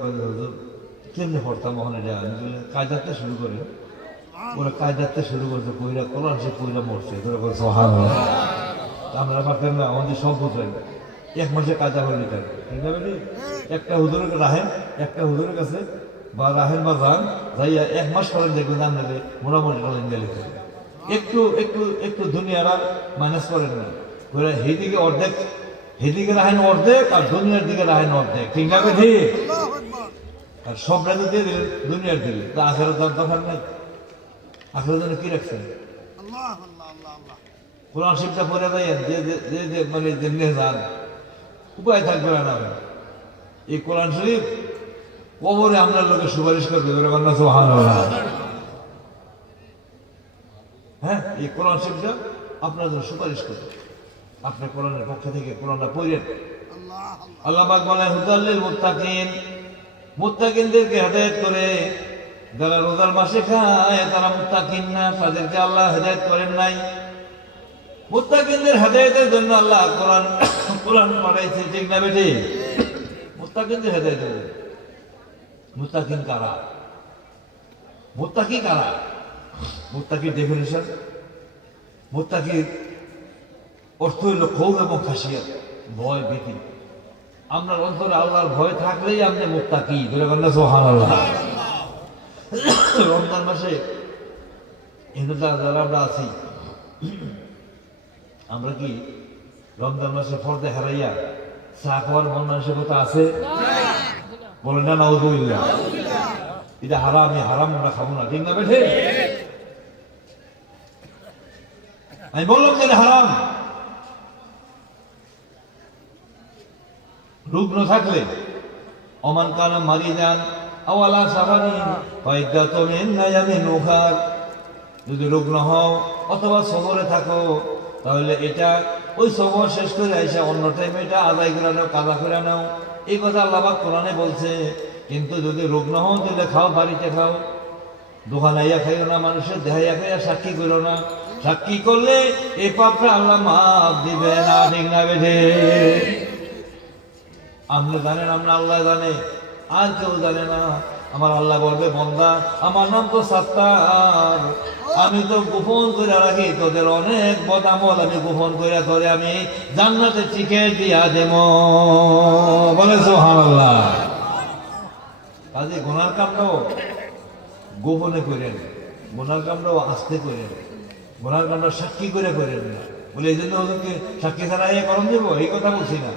কেমনি পড়তাম ওখানে এটা, আমি বললে কায়দাতে শুরু করে, ওরা কায়দাতে শুরু করছে, কইরা কোরআন শরীফ কইরা মরছে, ধরে বলছে সুবহানাল্লাহ। আমরা পারতেন না, আমাদের সব বুঝলেন 1 মাসে কায়দা হয়ে নিতেন, ঠিক না বেটি? একটা হুজুরের রাহেন, একটা হুজুরের কাছে বা রাহেন বা যান, যাইয়া 1 মাস করেন, দেখবেন আপনাকে মোটামুটি করেন গেলে একটু একটু একটু দুনিয়ার আর মাইনাস করেন না, করে হেদিকে অর্ধেক, হেদিকে রাহেন অর্ধেক, আর দুনিয়ার দিকে রাহেন অর্ধেক, ঠিক না বেটি? আর সব রাজা দিয়ে দিলেন, দুনিয়ার দিলে, তা আখের দাম দরকার নাই। আখের জন্য কি রাখছেন? কোরআন শিবটা পরে দেয়, যে মানে যেমনি যান, উপায় থাকবে না। এই কোরআন শরীফ কবরে আপনার লোকে সুপারিশ করবে, সুবহানাল্লাহ। হ্যাঁ, এই কোরআন শরীফটা আপনার জন্য সুপারিশ করবে, আপনার কোরআনের পক্ষ থেকে কোরআনটা পড়েন। আল্লাহ পাক বলে হুদাল্লিল মুত্তাকিন, মুত্তাকিনদেরকে হেদায়েত করে। যারা রোজার মাসে খায় তারা মুত্তাকিন না, তাদেরকে আল্লাহ হেদায়েত করেন নাই। মুত্তাকিনদের হেদায়েতের জন্য আল্লাহ কোরআন পাঠাইছে, ঠিক না বেটি? মুত্তাকিনদের হেদায়েত হবে। মুত্তাকিন কারা? মুত্তাকি কারা? মুত্তাকির ডেফিনিশন, মুত্তাকির অর্থ হইল ক্ষোভ এবং খাসিয়াত, ভয় ভীতি। আপনার অন্তরে আল্লাহর ভয় থাকলেই আপনি মুত্তাকি, ধরে বলেন না সুবহানাল্লাহ। রমজান মাসে যারা আমরা আছি, আমরা কি রমজান মাসে পর্দা হারাইয়া চা খাওয়ার মন মানসিকতা আছে? বলেন না নাউযুবিল্লাহ। এটা হারাম, হারাম আমরা খাবো না, ঠিক না বেঠে? আমি বললাম যে হারাম। রুগ্ন থাকলে অমান কানা মারি যান আওয়ালা সাফারিন ফাইদাতুন মিন আয়ামিন উখার, যদি রুগ্ন হও অথবা সফরে থাকো, তাহলে এটা ওই সফর শেষ করে আইসা অন্য টাইমে এটা আদায় করে নাও, কাজা করে নাও। এই কথা আল্লাহ পাক কোরআনে বলছে। কিন্তু যদি রুগ্ন হও তাহলে খাও, বাড়িতে খাও, দোকানাইয়া খাইও না, মানুষের দেহাইয়া খাইয়া সাক্ষী করো না। সাক্ষী করলে এই পাপটা আল্লাহ মাফ দিবে না, ঠিক না বেঠে? আপনি জানেন, আমরা আল্লাহ জানে, আর কেউ জানে না। আমার আল্লাহ বলবে, বন্দা আমার নাম তো সাত্তার, আমি তো গোপন করে রাখি তোদের অনেক বদামল, আমি গোপন করে করে আমি জান্নাতে চিকে দিয়া দেব। বলে সুবহানাল্লাহ। কাজে গুনার কামটাও গোপনে করেন, গুনার কামটাও আস্তে করেন, গুনার কামটা সাক্ষী করে করেন না। বলে এই জন্য ওদেরকে সাক্ষী ছাড়া এ করণ দেবো, এই কথা বলছি না।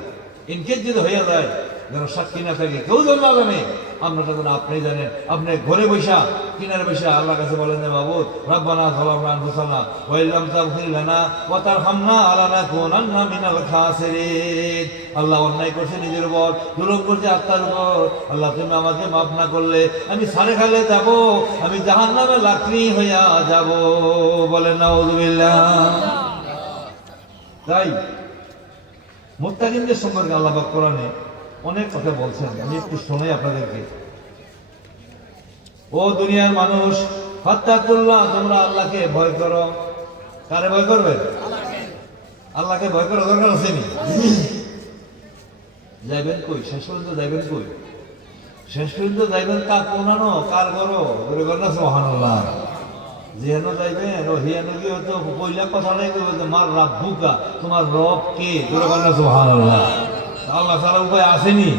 ইনকেস যদি হইয়া যায়, যেন সাক্ষী না থাকে, কেউ যেন না জানে, আপনার তখন আপনি জানেন। আপনি ঘরে বৈশা, কিনারে বৈশা আল্লাহর কাছে বলেন যে মাবুদ রাব্বানা যালামনা আনফুসানা ওয়া ইল্লাম তাগফির লানা ওয়া তারহামনা লানাকুনান্না মিনাল খাসিরিন। আল্লাহ অন্যায় করছে নিজের উপর, জুলুম করছে আত্মার উপর। আল্লাহ তুমি আমাকে মাফ না করলে আমি সারে খালে যাব, আমি জাহান্নামে লাকড়ি হইয়া যাব। বলেন নাউযুবিল্লাহ। তাই মুত্তাকিনদের সম্পর্কে আল্লাহ পাক কোরআনে অনেক কথা বলছেন, আমি একটু শোনাই আপনাদেরকে। ও দুনিয়ার মানুষ, ফাত্তাকুল্লাহ, তোমরা আল্লাহকে ভয় করো। কারে ভয় করবে? আল্লাহকে ভয় করা দরকার আছে নি? যাইবেন কই? শেষ পর্যন্ত যাইবেন কই? শেষ পর্যন্ত যাইবেন কার কোনানো, কার করো, ধরে কর না সুবহানাল্লাহ। যেহেন যাইবেন ও হিয়ান গিয়ে তো পয়লা কথা নাই, মার রাব্বুকা, তোমার রব কে, ধরে কর না সুবহানাল্লাহ। আল্লাহ ছাড়া উপায় আসেনি।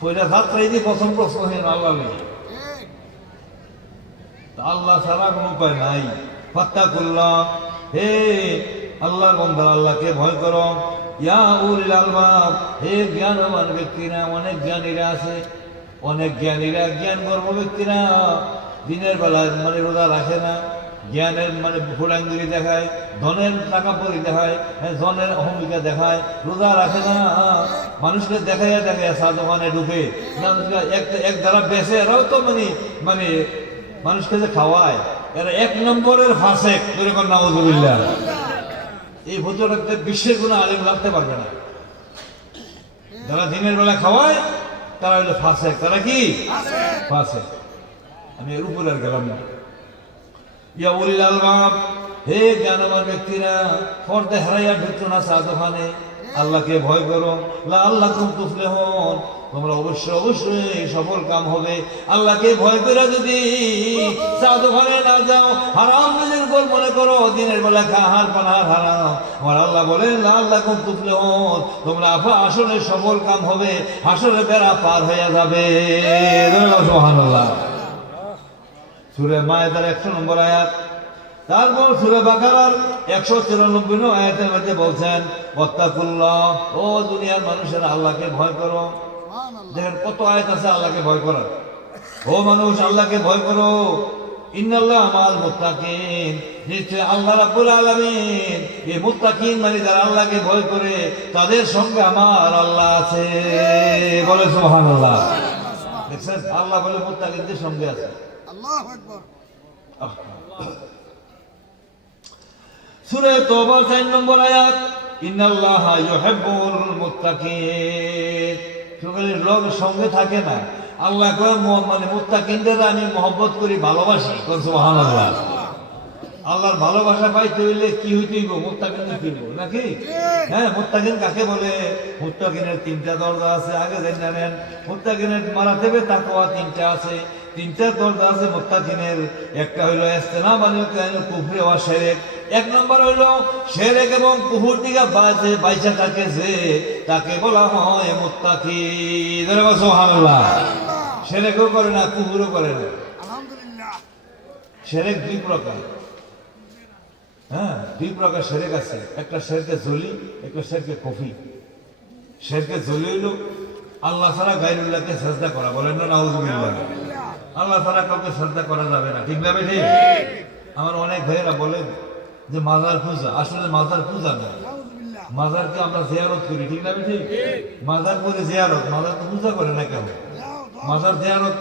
পয়লা যাত্রাই দিয়ে প্রথম প্রশ্ন হেন আল্লাহ নেই, আল্লাহ ছাড়া কোনো উপায় নাই। ফাত্তাকুল্লাহ, হে আল্লাহর বান্দা, আল্লাহকে ভয় করো। ইয়া উলিল আলবাব, হে জ্ঞানবান ব্যক্তিরা। অনেক জ্ঞানীরা আছে, অনেক জ্ঞানীরা, জ্ঞান গর্ব ব্যক্তিরা দিনের বেলায় মানে রোজা রাখে না, জ্ঞানের মানে ফুলাঙ্গুরি দেখায়, ধনের টাকা পরি দেখায়, ধনের অহমিকা দেখায়, রোজা রাখে না, মানুষকে দেখাইয়া দেখাইয়া চা দোকানে ঢুকে মানুষকে এক দ্বারা বেছে। এরাও তো মানে মানে মানুষকে যে খাওয়ায়, এরা 1 নম্বরের ফাসেক, যেরকম নাউযুবিল্লাহ। এই ভোজনকে বিশ্বের কোনো আলেম লাগতে পারবে না। যারা দিনের বেলা খাওয়ায় তারা হইলো ফাসেক। তারা কি ফাসেক? আমি এর উপরে আর গেলাম না। ইয়া উলিল আলবাব, হে জ্ঞানবান ব্যক্তিরা, পর্দা হারাইয়া ঢুকছো না চা দোকানে, আল্লাহকে ভয় করো, লাআল্লাকুম তুফলিহুন, তোমরা অবশ্যই সফল কাম হবে। আল্লাহকে ভয় করে যদি চা দোকানে না যাও, হারাম নিজের উপর মনে করো, দিনের বেলা খাহার পানার হারাম, আমার আল্লাহ বলেন লাআল্লাকুম তুফলিহুন, তোমরা আসলে সফল কাম হবে, হাসরে বেড়া পার হয়ে যাবে। সুবহানাল্লাহ। সূরা মায়েদার 100 নম্বর আয়াত। তারপর সূরা বাকারার 194 নম্বর আয়াতের মধ্যে বলছেন ওয়াত্তাকুল্লাহ, ও দুনিয়ার মানুষেরা আল্লাহকে ভয় করো। দেখেন কত আয়াত আছে আল্লাহকে ভয় করার। ও মানুষ আল্লাহকে ভয় করো, ইন্নাল্লাহ মাআল মুত্তাকিন, নিশ্চয় আল্লাহ রাব্বুল আলামিন এই মুত্তাকিন মানে যারা আল্লাহকে ভয় করে তাদের সঙ্গে আমার আল্লাহ আছে। বলে সুবহানাল্লাহ। দেখছেন আল্লাহ বলে মুত্তাকিনদের সঙ্গে আছে। আল্লাহু আকবার। সূরা তাওবার 4 নম্বর আয়াত, ইন্নাল্লাহা ইউহিব্বুল মুত্তাকিন। সকলের লোক সঙ্গে থাকে না, আল্লাহ কয় মানে মুত্তাকিনদের আমি মহব্বত করি, ভালোবাসি। সুবহানাল্লাহ। আল্লাহর ভালোবাসা পাইতে হইলে কি হইতে হইব? মুত্তাকিন হইতে হইব নাকি? হ্যাঁ, মুত্তাকিন কাকে বলে? মুত্তাকিনের 3টা দরজা আছে, আগে জানেন। মুত্তাকিনের মারাতেবে তাকওয়া 3টা আছে, 3টা দরজা আছে মুত্তাকিনের। একটা হইল ইসতিনাব আনিল কুফরি ওয়া শিরক, 1 নম্বর হইল শিরক এবং কুফর থেকে বাইচা থাকে যে, তাকে বলা হয় মুত্তাকি। সুবহানাল্লাহ। শিরকও করে না, কুফরও করে না। আলহামদুলিল্লাহ। শিরক 2 প্রকার। হ্যাঁ, 2 প্রকার শিরক আছে, একটা শিরকে জলি, একটা শিরকে কুফরি। শিরকে জলি হইল আল্লাহ ছাড়া গায়রুল্লাহকে সিজদা করা। বলেন না নাউযুবিল্লাহ। আল্লাহ ছাড়া কাউকে সিজদা করা যাবে না, ঠিক না বেঠি? আমার অনেক ভাইয়েরা বলেন যে মাজার পূজা, আসলে মাজার পূজা না, মাজারকে আমরা জিয়ারত করি, ঠিক না বেঠি? মাজার করে জিয়ারত, মাজার তো পূজা করে না কেন? মাজার জিয়ারত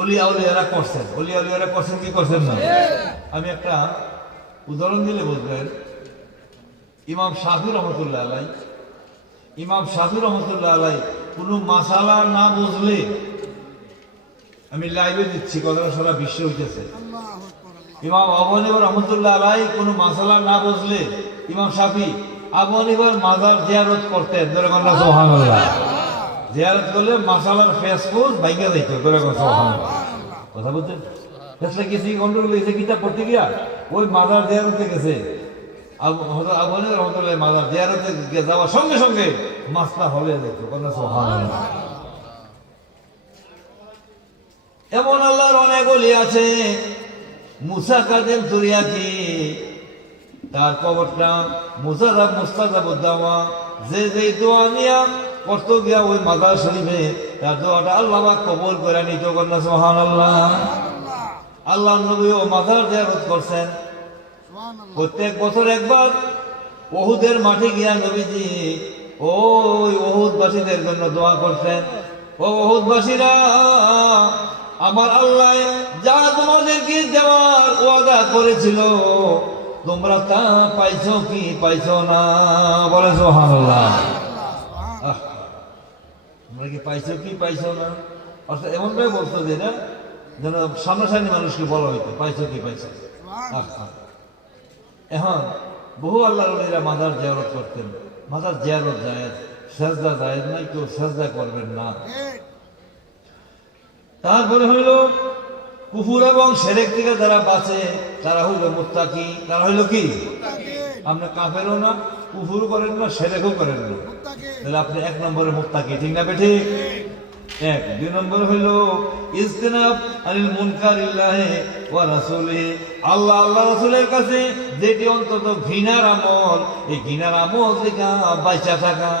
ওলি আউলিয়ারা করছেন, ওলি আউলিয়ারা করছেন কি করছেন না? আমি একটা উদাহরণ দিলে বুঝবেন। ইমাম শাফি রহমতুল্লাহ আলাই, ইমাম শাফি রহমতুল্লাহ আলাই কোনো মাসালা না বুঝলে, আমি লাইভে দিচ্ছি, কথাটা সারা বিশ্ব হইতেছে, ইমাম আবু হানিফা রহমতুল্লাহ আলাই কোনো মাসালা না বুঝলে ইমাম শাফি আবু হানিফার মাজার জিয়ারত করতেন। সুবহানাল্লাহ। জিয়ারত করলে মাসালার ফেসফুস ভাইঙ্গা যাইত। সুবহানাল্লাহ। কথা বলছেন? ফেসলা গেছি গন্ডগোল হয়েছে, কিতাব পড়তে গিয়া ওই মাজার জিয়ারতে গেছে, আবু হানিফা রহমতুল্লাহ মাজার জিয়ারতে যাওয়ার সঙ্গে সঙ্গে মাসলা হলে যেত। সুবহানাল্লাহ। এমন আল্লাহর অনেক ওলি আছে। মুসা কাদেম তুরিয়াকি, তার কবরটা মুজারাব মুস্তাজাবুদ্দাওয়া, যে দোয়া নিয়া করতে গিয়া ওই মাজার শরীফে, তার দোয়াটা আল্লাহ কবুল করে নিত। সুবহানাল্লাহ। আল্লাহ নবীও মাজার জিয়ারত করছেন। প্রত্যেক বছর একবার উহুদের মাঠে গিয়া নবীজি ওই উহুদবাসীদের জন্য দোয়া করছেন। ও উহুদবাসীরা, আমার আল্লাহ যা তোমাদেরকে দেওয়ার ওয়াদা করেছিল তোমরা তা পাইছো কি পাইছো না? বলে সুবহানাল্লাহ। তোমরা কি পাইছো কি পাইছো না? অর্থাৎ এমনভাবে বলতো যে না, যেন সামনাসামনি মানুষকে বলা হইতো পাইছো কি পাইছো। এখন বহু আল্লাহর ওলিরা মাজার জিয়ারত করতেন। মাজার জিয়ারত জায়েজ, সেজদা জায়েজ নাই, কেউ সেজদা করবেন না। তারপরে হইল কুফর এবং শিরক থেকে যারা বাঁচে তারা হইল মুত্তাকি। তারা হইল কি? আপনি কাফেরও না, কুফরও করেন না, শিরকও করেন না, তাহলে আপনি 1 নম্বরে মুত্তাকি, ঠিক না বেঠি? 1। 2 নম্বর হইল ইজতিনাব আনিল মুনকারিল্লাহি ওয়া রাসূলিহি, আল্লাহ আল্লাহ রাসূলের কাছে যেটি অন্তত ঘৃণার আমল, এই ঘৃণার আমল থেকে বাঁচা থাকা।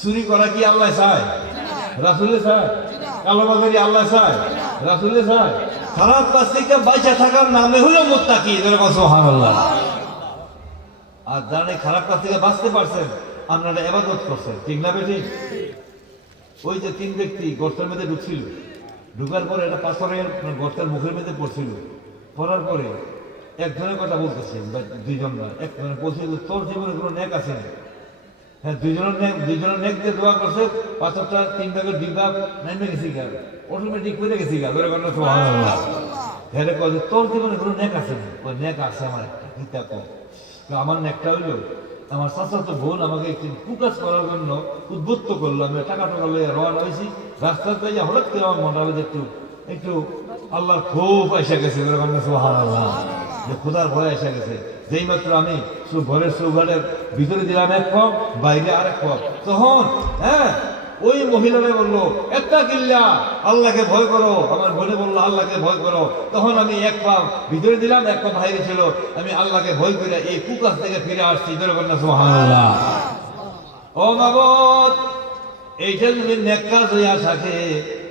চুরি করা কি আল্লাহ চায়? রাসূলে চায়? কালোবাজারি আল্লাহ চায়? রাসূলে চায়? খারাপ কাজ থেকে বাঁচা থাকার নামে হলো মুত্তাকি। সুবহানাল্লাহ। আর যারা খারাপ কাজ থেকে বাঁচতে পারছেন, আপনারা ইবাদত করছেন, ঠিক না বেঠি? ওই যে 3 ব্যক্তি গর্তের মধ্যে ঢুকছিল, ঢুকার পরে একটা পাথরের গর্তের মুখের মধ্যে পড়ছিল, পড়ার পরে একজনের কথা বলতেছে, 2জন না, একজনের বলছিল তোর জীবনে কোনো নেক আছে না। হ্যাঁ, 2জনের নেক দিয়ে দোয়া করছে, পাথরটা 3 ভাগের 2 ভাগ নেমে গেছি গা, অটোমেটিক করে গেছি গা। সুবহানাল্লাহ। হেরে কয়ে তোর জীবনে কোনো নেক আছে না? ওই নেক আছে আমার একটা, কি তা কও? আমার নেকটা হইলো আমার চাচাতো বোন আমাকে একটু কুকাজ করার জন্য উদ্বুদ্ধ করলো। আমি টাকা টাকা লইয়া রওনা হয়েছি, রাস্তাতে যাই হঠাৎ করে আমার মনে হলো যে একটু একটু আল্লাহর খুব এসে গেছে, সুবহানাল্লাহ, যে খোদার ভয় এসে গেছে। যেই মাত্র আমি ঘরের চৌঘাটের ভিতরে দিলাম এক পথ, বাইরে আরেক পথ, তখন হ্যাঁ ওই মহিলারা বললো একটা কিল্লা, আল্লাহকে ভয় করো। আমার বোনে বললো আল্লাহকে ভয় করো। তখন আমি এক পা ভিতরে দিলাম, এক পা বাইরে ছিল। আমি আল্লাহকে ভয় করে এই কুকাজ থেকে ফিরে আসছি। সুবহানাল্লাহ। ও মাবুদ, এইটা যদি নেক কাজ হইয়া থাকে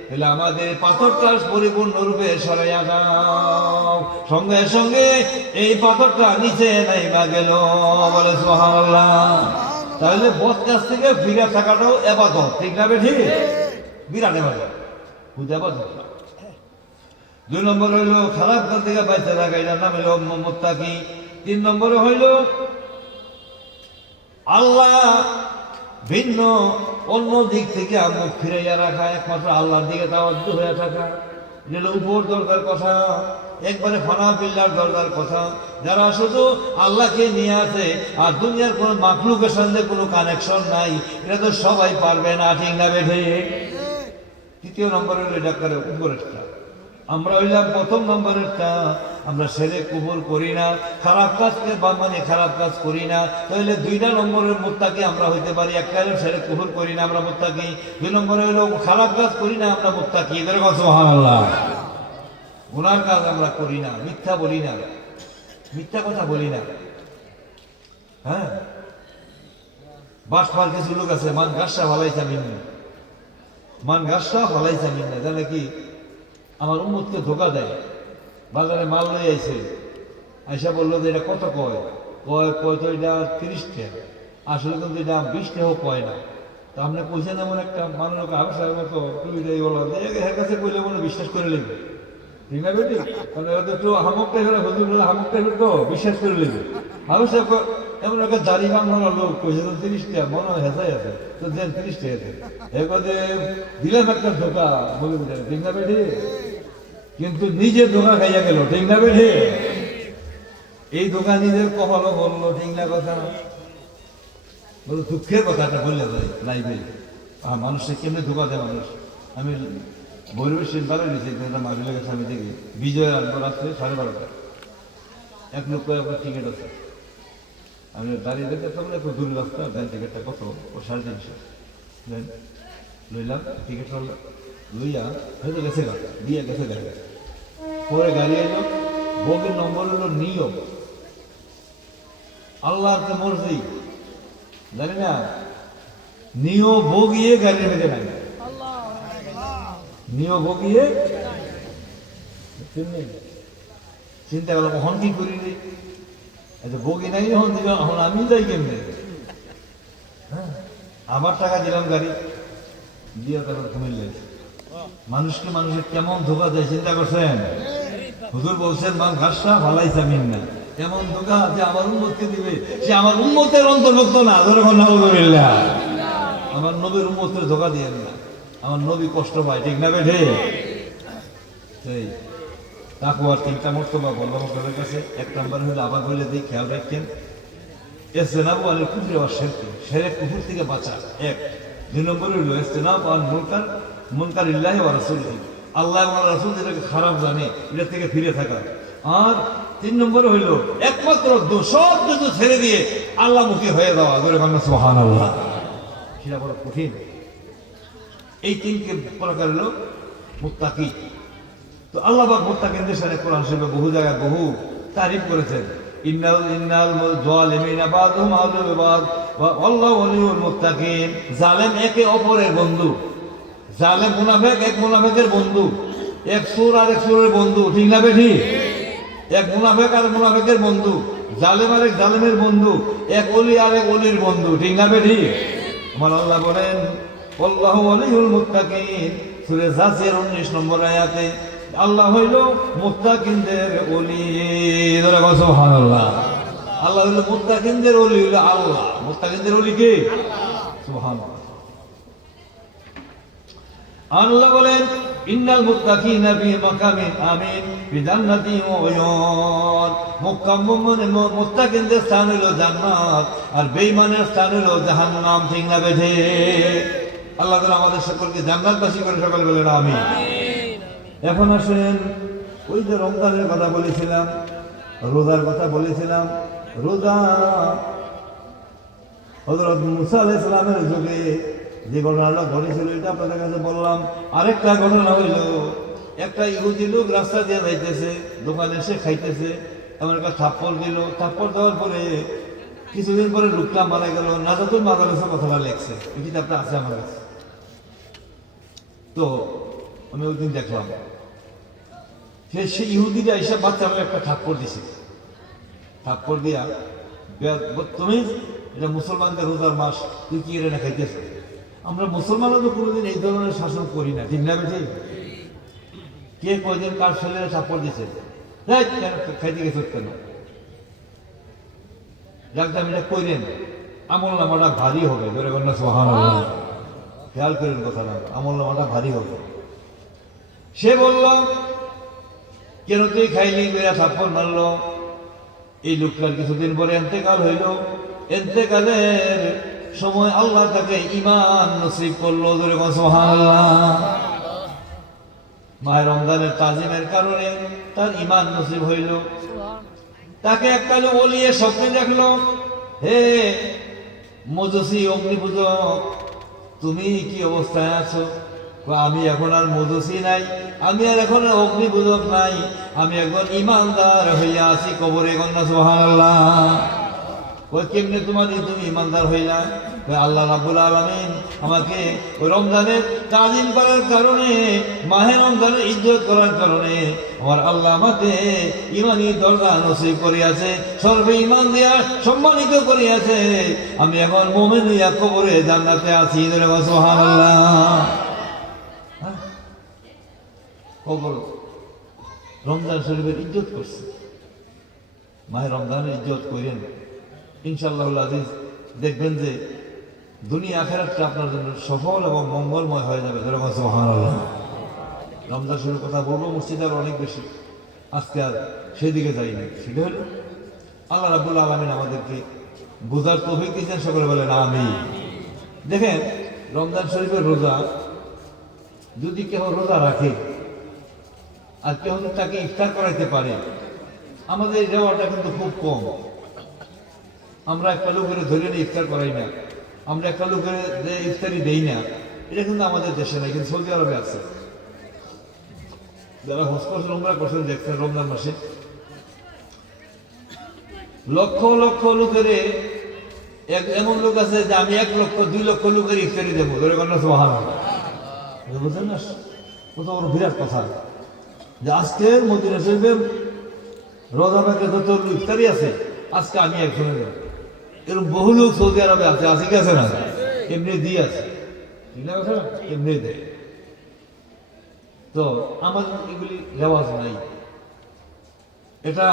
তাহলে আমাদের পাথরটা পরিপূর্ণ রূপে সরাইয়া দাও। সঙ্গে সঙ্গে এই পাথরটা নিচে নাইবা গেল, বলে সুবহানাল্লাহ। তাহলে বদ কাছ থেকে ফিরে থাকাটাও ইবাদত, ঠিক না বেঠি? বিরাট ইবাদত, বুঝা ইবাদত। 2 নম্বর হইল খারাপ কাজ থেকে বাইরে থাকা, এটার নাম হইল মুত্তাকি। 3 নম্বরে হইল আল্লাহ ভিন্ন অন্য দিক থেকে মুখ ফিরাইয়া রাখা, একমাত্র আল্লাহর দিকে তাওয়াজ্জুহ হয়ে থাকা। এটা উপর দরকার কথা, একবারে ফানা পিল্লার দরকার কথা। যারা শুধু আল্লাহকে নিয়ে আছে আর দুনিয়ার কোনো মাখলুকের সঙ্গে কোনো কানেকশন নাই, এটা তো সবাই পারবে না, ঠিক না বেঠে? 3 নম্বর হইল এটা করে উপরেরটা। আমরা হইলাম 1 নম্বরেরটা, আমরা সেরে কুবুর করি না, খারাপ কাজকে মানে খারাপ কাজ করি না। তাহলে 2 নম্বরের মুত্তাকি আমরা হইতে পারি। একটা হলো সেরে কুবুর করি না, আমরা মুত্তাকি। 2 নম্বরে হইলো খারাপ কাজ করি না, আমরা মুত্তাকি। এদের কথা সুবহানাল্লাহ। গুনার কাজ আমরা করি না, মিথ্যা বলি না, মিথ্যা কথা বলি না। হ্যাঁ, বাসপার কিছু লোক আছে, মান গাছটা ভালাইছে মিন্ন, মান গাছটা ভালাইছে মিন্ন, জানে কি আমার উম্মতকে ধোকা দেয়। বাজারে মাল লই আইছে, আইসা বললো যে এটা কত কয়, কয় কয় তো এটা 30 টাকা, আসলে কিন্তু এটা 20 টাকাও কয় না। তা আপনি পয়সা যেমন একটা মানুষকে আবিষ্কার মতো তুই বলো এর কাছে কইলে মনে বিশ্বাস করে নেবে, ঠিক না বেটি? কারণ এরা তো একটু হামকটা হলে হুজুর বলে হামকটা হলে তো বিশ্বাস করে নেবে। আবিষ্কার এমন একটা দাড়ি বাংলা লোক পয়সা তো 30 টাকা, মনে হয় হেঁচাই আছে, তো দেন 30 টাকা আছে। এরপর দিলাম একটা ধোকা বলে বুঝলেন, ঠিক না বেটি? কিন্তু নিজে ধোকা খাইয়া গেল, ঠিক না বেঠে? এই ধোকা নিজের কপালও বললো, ঠিক না কথা? বলো দুঃখের কথাটা বললে ভাই লাইবে মানুষকে কেমনি ধোকা দেয় মানুষ। আমি বৈরবের সিদ্ধারে নিয়েছি, মাঝে গেছে, আমি দেখি বিজয় আসবো রাত্রে 12:30। এক লোক আপনার টিকিট আছে, আমি দাঁড়িয়ে দেখতে তখন একটু দূর রাস্তা, দেন টিকিটটা কত? ও 350 দেন। লইলাম টিকিট, লইয়া হয়তো গেছে গা দিয়ে গেছে গাড়ি। পরে গাড়ি এলো, বগির নম্বর হলো নিয়ম, আল্লাহর তো মর্জি, জানি না নিয় বগিয়ে গাড়ির মধ্যে নাই, নিয় বগিয়ে চিন্তা করলাম কখন কি করি রে, আচ্ছা বগি নাই যখন দিল, এখন আমি যাই কেমনে? হ্যাঁ, আবার টাকা দিলাম গাড়ি দিয়ে, তারপর কুমিল্লা। মানুষকে মানুষের কেমন ধোকা দেয় চিন্তা করছেন? হুজুর বলছেন মান ঘাসটা ভালাইছে মিন্না, এমন ধোকা যে আমার উম্মতকে দিবে, সে আমার উম্মতের অন্তর্ভুক্ত না। আলহামদুলিল্লাহ, আমার নবীর উম্মতের ধোকা দিয়ে না, আমার নবী কষ্ট পায়, ঠিক না বেঠে? সেই তাকওয়ার 3টা মর্তবা বললাম আপনাদের কাছে। 1 নম্বর হলো আবার বলে দিই, খেয়াল রাখেন, ইসতিনাবু আনিল কুফরি ওয়া শিরকি, শিরক কুফর থেকে বাঁচা 1। 2 নম্বর হলো ইসতিনাবু আনিল মুনকারিল্লাহি ওয়া রাসূলিহি, আল্লাহ এবং রাসূল যেটাকে খারাপ জানে এটা থেকে ফিরে থাকা। আর 3 নম্বরে হইল একমাত্র সব কিছু ছেড়ে দিয়ে আল্লাহমুখী হয়ে যাওয়া, সুবহানাল্লাহ। সেটা বড় কঠিন। এই 3 প্রকার হলো মুত্তাকি। তো আল্লাহ পাক মুত্তাকিনদের সাথে কোরআন শরীফে বহু জায়গায় বহু তারিফ করেছেন। ইন্নাল যালিমিনা বাযুহুম আউলিয়াউ বায ওয়াল্লাহু ওয়ালিয়ুল মুত্তাকিন। জালেম একে অপরের বন্ধু, জালেম মুনাফিক এক মুনাফিকের বন্ধু, এক সুর আর এক সুরের বন্ধু, ঠিক না বেঠি? এক মুনাফিক আর মুনাফিকের বন্ধু, জালেম আর এক জালেমের বন্ধু, এক ওলি আর এক ওলির বন্ধু, ঠিক না বেঠি? আমার আল্লাহ বলেন আল্লাহু ওয়ালিয়ুল মুত্তাকিন, সূরা জাসিয়ার 19 নম্বর আয়াতে আল্লাহ হইল মুত্তাকিনদের ওলি। সুবহানাল্লাহ। আল্লাহ হইল মুত্তাকিনদের ওলি, হইল আল্লাহ। মুত্তাকিনদের ওলি কে? সুবহানাল্লাহ। আল্লাহ বলেন ইন্নাল মুত্তাকিনা ফি মাকামিন আমিন ফি জান্নাতিন ওয়া উয়ুন। মুত্তাকিনদের স্থান হলো জান্নাত, আর বেঈমানের স্থান হলো জাহান্নাম। ঠিক না বেঠে? আল্লাহ তাআলা আমাদের সকলকে জান্নাতবাসী করে সকলে বলেন আমিন। এখন আসেন, ওই যে রমজানের কথা বলেছিলাম, রোজার কথা বলেছিলাম। রোজা হযরত মুসা আলাইহিস সালামের যুগে যে ঘটনাটা ঘটেছিল এটা আপনাদের কাছে বললাম। আরেকটা ঘটনা হইল, একটা ইহুদি লোক রাস্তা দিয়ে যাইতেছে, দোকানে এসে খাইতেছে, এমন একটা থাপ্পড় দিল। থাপ্পড় দেওয়ার পরে কিছুদিন পরে লোকটা মারা গেল। নাজাতুল মাদারসা কথাটা লেখছে, এই কিতাবটা আছে আমার কাছে। তো আমি ওই দিন দেখলাম সে ইহুদিরা এসব বাচ্চারা একটা থাপ্পড় দিছে। থাপ্পড় দিয়া, তুমি এটা মুসলমানদের রোজার মাস, তুই কি এটা খাইতেছ? আমরা মুসলমানরা তো কোনোদিন এই ধরনের শাসন করি না। ঠিক না বেঠি? কে কয়দিন কার ছেলেরা থাপ্পড় দিছে, খাইতে গেছ কেন? ডাক্তার এটা কইলেন, আমল নামাটা ভারী হবে। ধরে বলেন সুবহানাল্লাহ। খেয়াল করেন কথা না, আমল নামাটা ভারী হবে। সে বলল, কেন তুই খাইলি? বেড়া থাপ্পড় মারল। এই লোকটার কিছুদিন পরে এন্তেকাল হইল। এন্তেকালের সময় আল্লাহ তাকে ঈমান নসিব করলো। ধরে বলেন সুবহানাল্লাহ। মাহে রমজানের তাজিমের কারণে তার ঈমান নসিব হইল। তাকে একটা লোক ওলিয়ে স্বপ্নে দেখলো, হে মজুসি অগ্নিপূজক, তুমি কি অবস্থায় আছো? আমি এখন আর মজুসি নাই, আমি আর এখন অগ্নিপূজক নাই, আমি এখন ইমানদার হইয়া আছি কবরে। কন্যা সুবহানাল্লাহ। কেমনে তুমি ইমানদার হইলা? আল্লাহ রাব্বুল আলামিন আমাকে ওই রমজানের তাজিম করার কারণে, মাহে রমজানের ইজ্জত করার কারণে আমার আল্লাহ আমাকে ইমানি দরজা নসিব করিয়াছে, সর্বে ইমান দিয়া সম্মানিত করিয়াছে। আমি এখন মুমিন হইয়া কবরে জান্নাতে আছি। সুবহানাল্লাহ। কবর রমজান শরীফের ইজ্জত করছে। মাহে রমজানের ইজ্জত করেন, ইনশাআল্লাহ আজিজ, দেখবেন যে দুনিয়া আখিরাতটা আপনার জন্য সফল এবং মঙ্গলময় হয়ে যাবে। সুবহানাল্লাহ। রমজান শরীফের কথা বলবো, মসজিদ আর অনেক বেশি, আজকে আর সেদিকে যাইনি। সেটা হলো আল্লাহ রাব্বুল আলামিন আমাদেরকে বোঝার তৌফিক দিয়েছেন। সকলে বলেন আমিন। দেখেন, রমজান শরীফের রোজা যদি কেউ রোজা রাখে আর কেউ তাকে ইফতার করাইতে পারে, আমাদের এই দেওয়াটা কিন্তু খুব কম। আমরা একটা লোকের ধরে নিয়ে ইফতার করাই না, আমরা একটা লোকের ইফতারি দেই না, এটা কিন্তু আমাদের দেশে নাই, কিন্তু সৌদি আরবে আছে। যারা হজ করছেন, উমরা করছেন, দেখছেন রমজান মাসে লক্ষ লক্ষ লোকের, এমন লোক আছে যে আমি 1 লক্ষ 2 লক্ষ লোকের ইফতারি দেবো। ধরে কন্যা সুবহানাল্লাহ। বুঝলেন না কত বড় বিরাট কথা, যে আজকের মদিনা শরীফে রোজা পাকে যত ইফতারি আছে, আজকে আমি একজনে দেব। এরকম বহু লোক সৌদি আরবে আছে, আছে কি আছে না? এমনি দিয়ে আছে, ঠিক না কথা, এমনি দেয়। তো আমাদের এগুলি রেওয়াজ নাই। এটা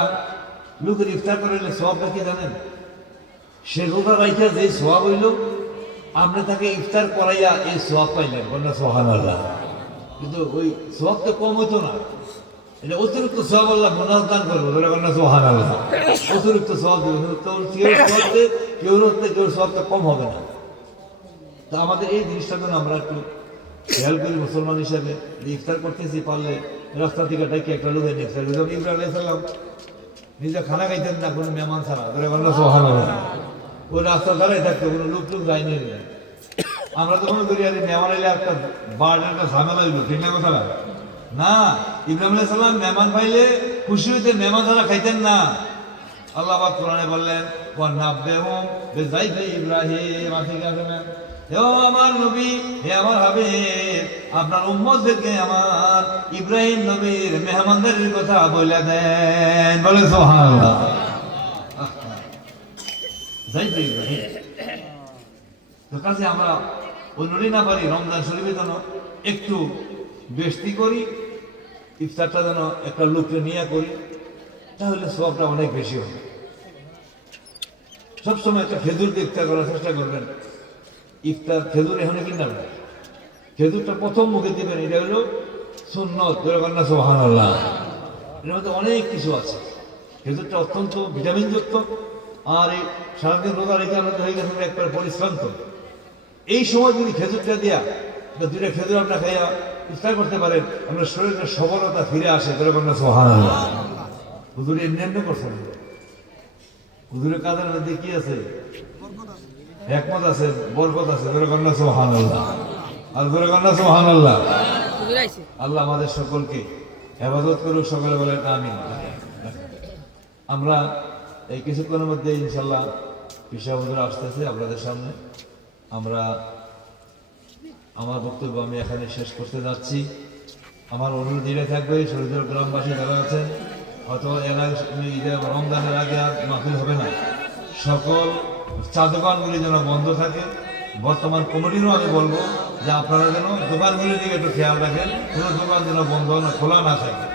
লোকের ইফতার করলে সওয়াবটা কি জানেন? সে রোজা রাইখা যে সওয়াব হইল, আপনি তাকে ইফতার করাইয়া এই সওয়াব পাইলেন। বলেন সুবহানাল্লাহ। কিন্তু ওই সওয়াব তো কম হইতো না, এটা অতিরিক্ত সওয়াব আল্লাহ বোনাস দান করবো। বলেন সুবহানাল্লাহ। অতিরিক্ত সওয়াব দেবে, কেউ সওয়াবটা কম হবে না। তো আমাদের এই জিনিসটা যেন আমরা একটু খেয়াল করি মুসলমান হিসাবে, যে ইফতার করতেছি, পারলে রাস্তা থেকে ডাকি একটা লোক এনে ইফতার করি। ইব্রাহিম আলাইহিস সালাম নিজে খানা খাইতেন না কোনো মেহমান ছাড়া। সুবহানাল্লাহ। ওই রাস্তা ছাড়াই থাকতো, কোনো লোক যায়নি। আমরা তো মনে করি আর মেহমান এলে একটা বার্ডের একটা ঝামেলা হইল, ঠিক না কথা না। ইব্রাহিম আলাইহিস সালাম মেহমান পাইলে খুশি হইতে, মেহমান ছাড়া খাইতেন না। আল্লাহ পাক কোরআনে বললেন, ওয়া নাব্বিহুম বিযাইফি ইব্রাহিম। ঠিক আছে না? হে আমার নবী, হে আমার হাবিব, আপনার উম্মতদেরকে আমার ইব্রাহিম নবীর মেহমানদারির কথা বলে দেন। বলে সুবহানাল্লাহ। যাইফি ইব্রাহিম। তো কাছে আমরা ওই নড়ি না পারি, রমজান শরীফের জন্য একটু বেশি করি, ইফতারটা যেন একটা লোককে নিয়ে করি, তাহলে সওয়াবটা অনেক বেশি হবে। সবসময় একটা খেজুর দিয়ে ইফতার করার চেষ্টা করবেন। ইফতার খেজুর এখানে কিনবেন, খেজুরটা প্রথম মুখে দিবেন, এটা হলো সুন্নত, সুবহানাল্লাহ। এর মধ্যে অনেক কিছু আছে। খেজুরটা অত্যন্ত ভিটামিনযুক্ত, আর এই সারাদিন রোজা রেখে আমরা হয়ে গেছে একবার পরিশ্রান্ত। এই সময় যদি খেজুরটা দিয়া দুইটা খেজুর আপনার খাইয়া ইফতার করতে পারেন, আপনার শরীরের সবলতা ফিরে আসে। সুবহানাল্লাহ। হুজুর এমনি করছেন, হুজুরের কাজের মধ্যে কি আছে? একমত আছে, বরকত আছে। সুবহানাল্লাহ। আর সুবহানাল্লাহ। আল্লাহ আমাদের সকলকে হেফাজত করুক, সকলে বলেন আমিন। আমরা এই কিছুক্ষণের মধ্যে ইনশাল্লাহ পিসা হুজুর আসতেছে আপনাদের সামনে। আমরা আমার বক্তব্য আমি এখানে শেষ করতে যাচ্ছি। আমার অনুরোধ এটা থাকবে, শরীরের গ্রামবাসী যারা আছেন, হয়তো রমজানের আগে আর মাহফিল হবে না, সকল চা দোকানগুলি যেন বন্ধ থাকে। বর্তমান কমিটিরও আমি বলবো যে আপনারা যেন দোকানগুলির দিকে একটু খেয়াল রাখেন, কোনো দোকান যেন বন্ধ না, খোলা না থাকে।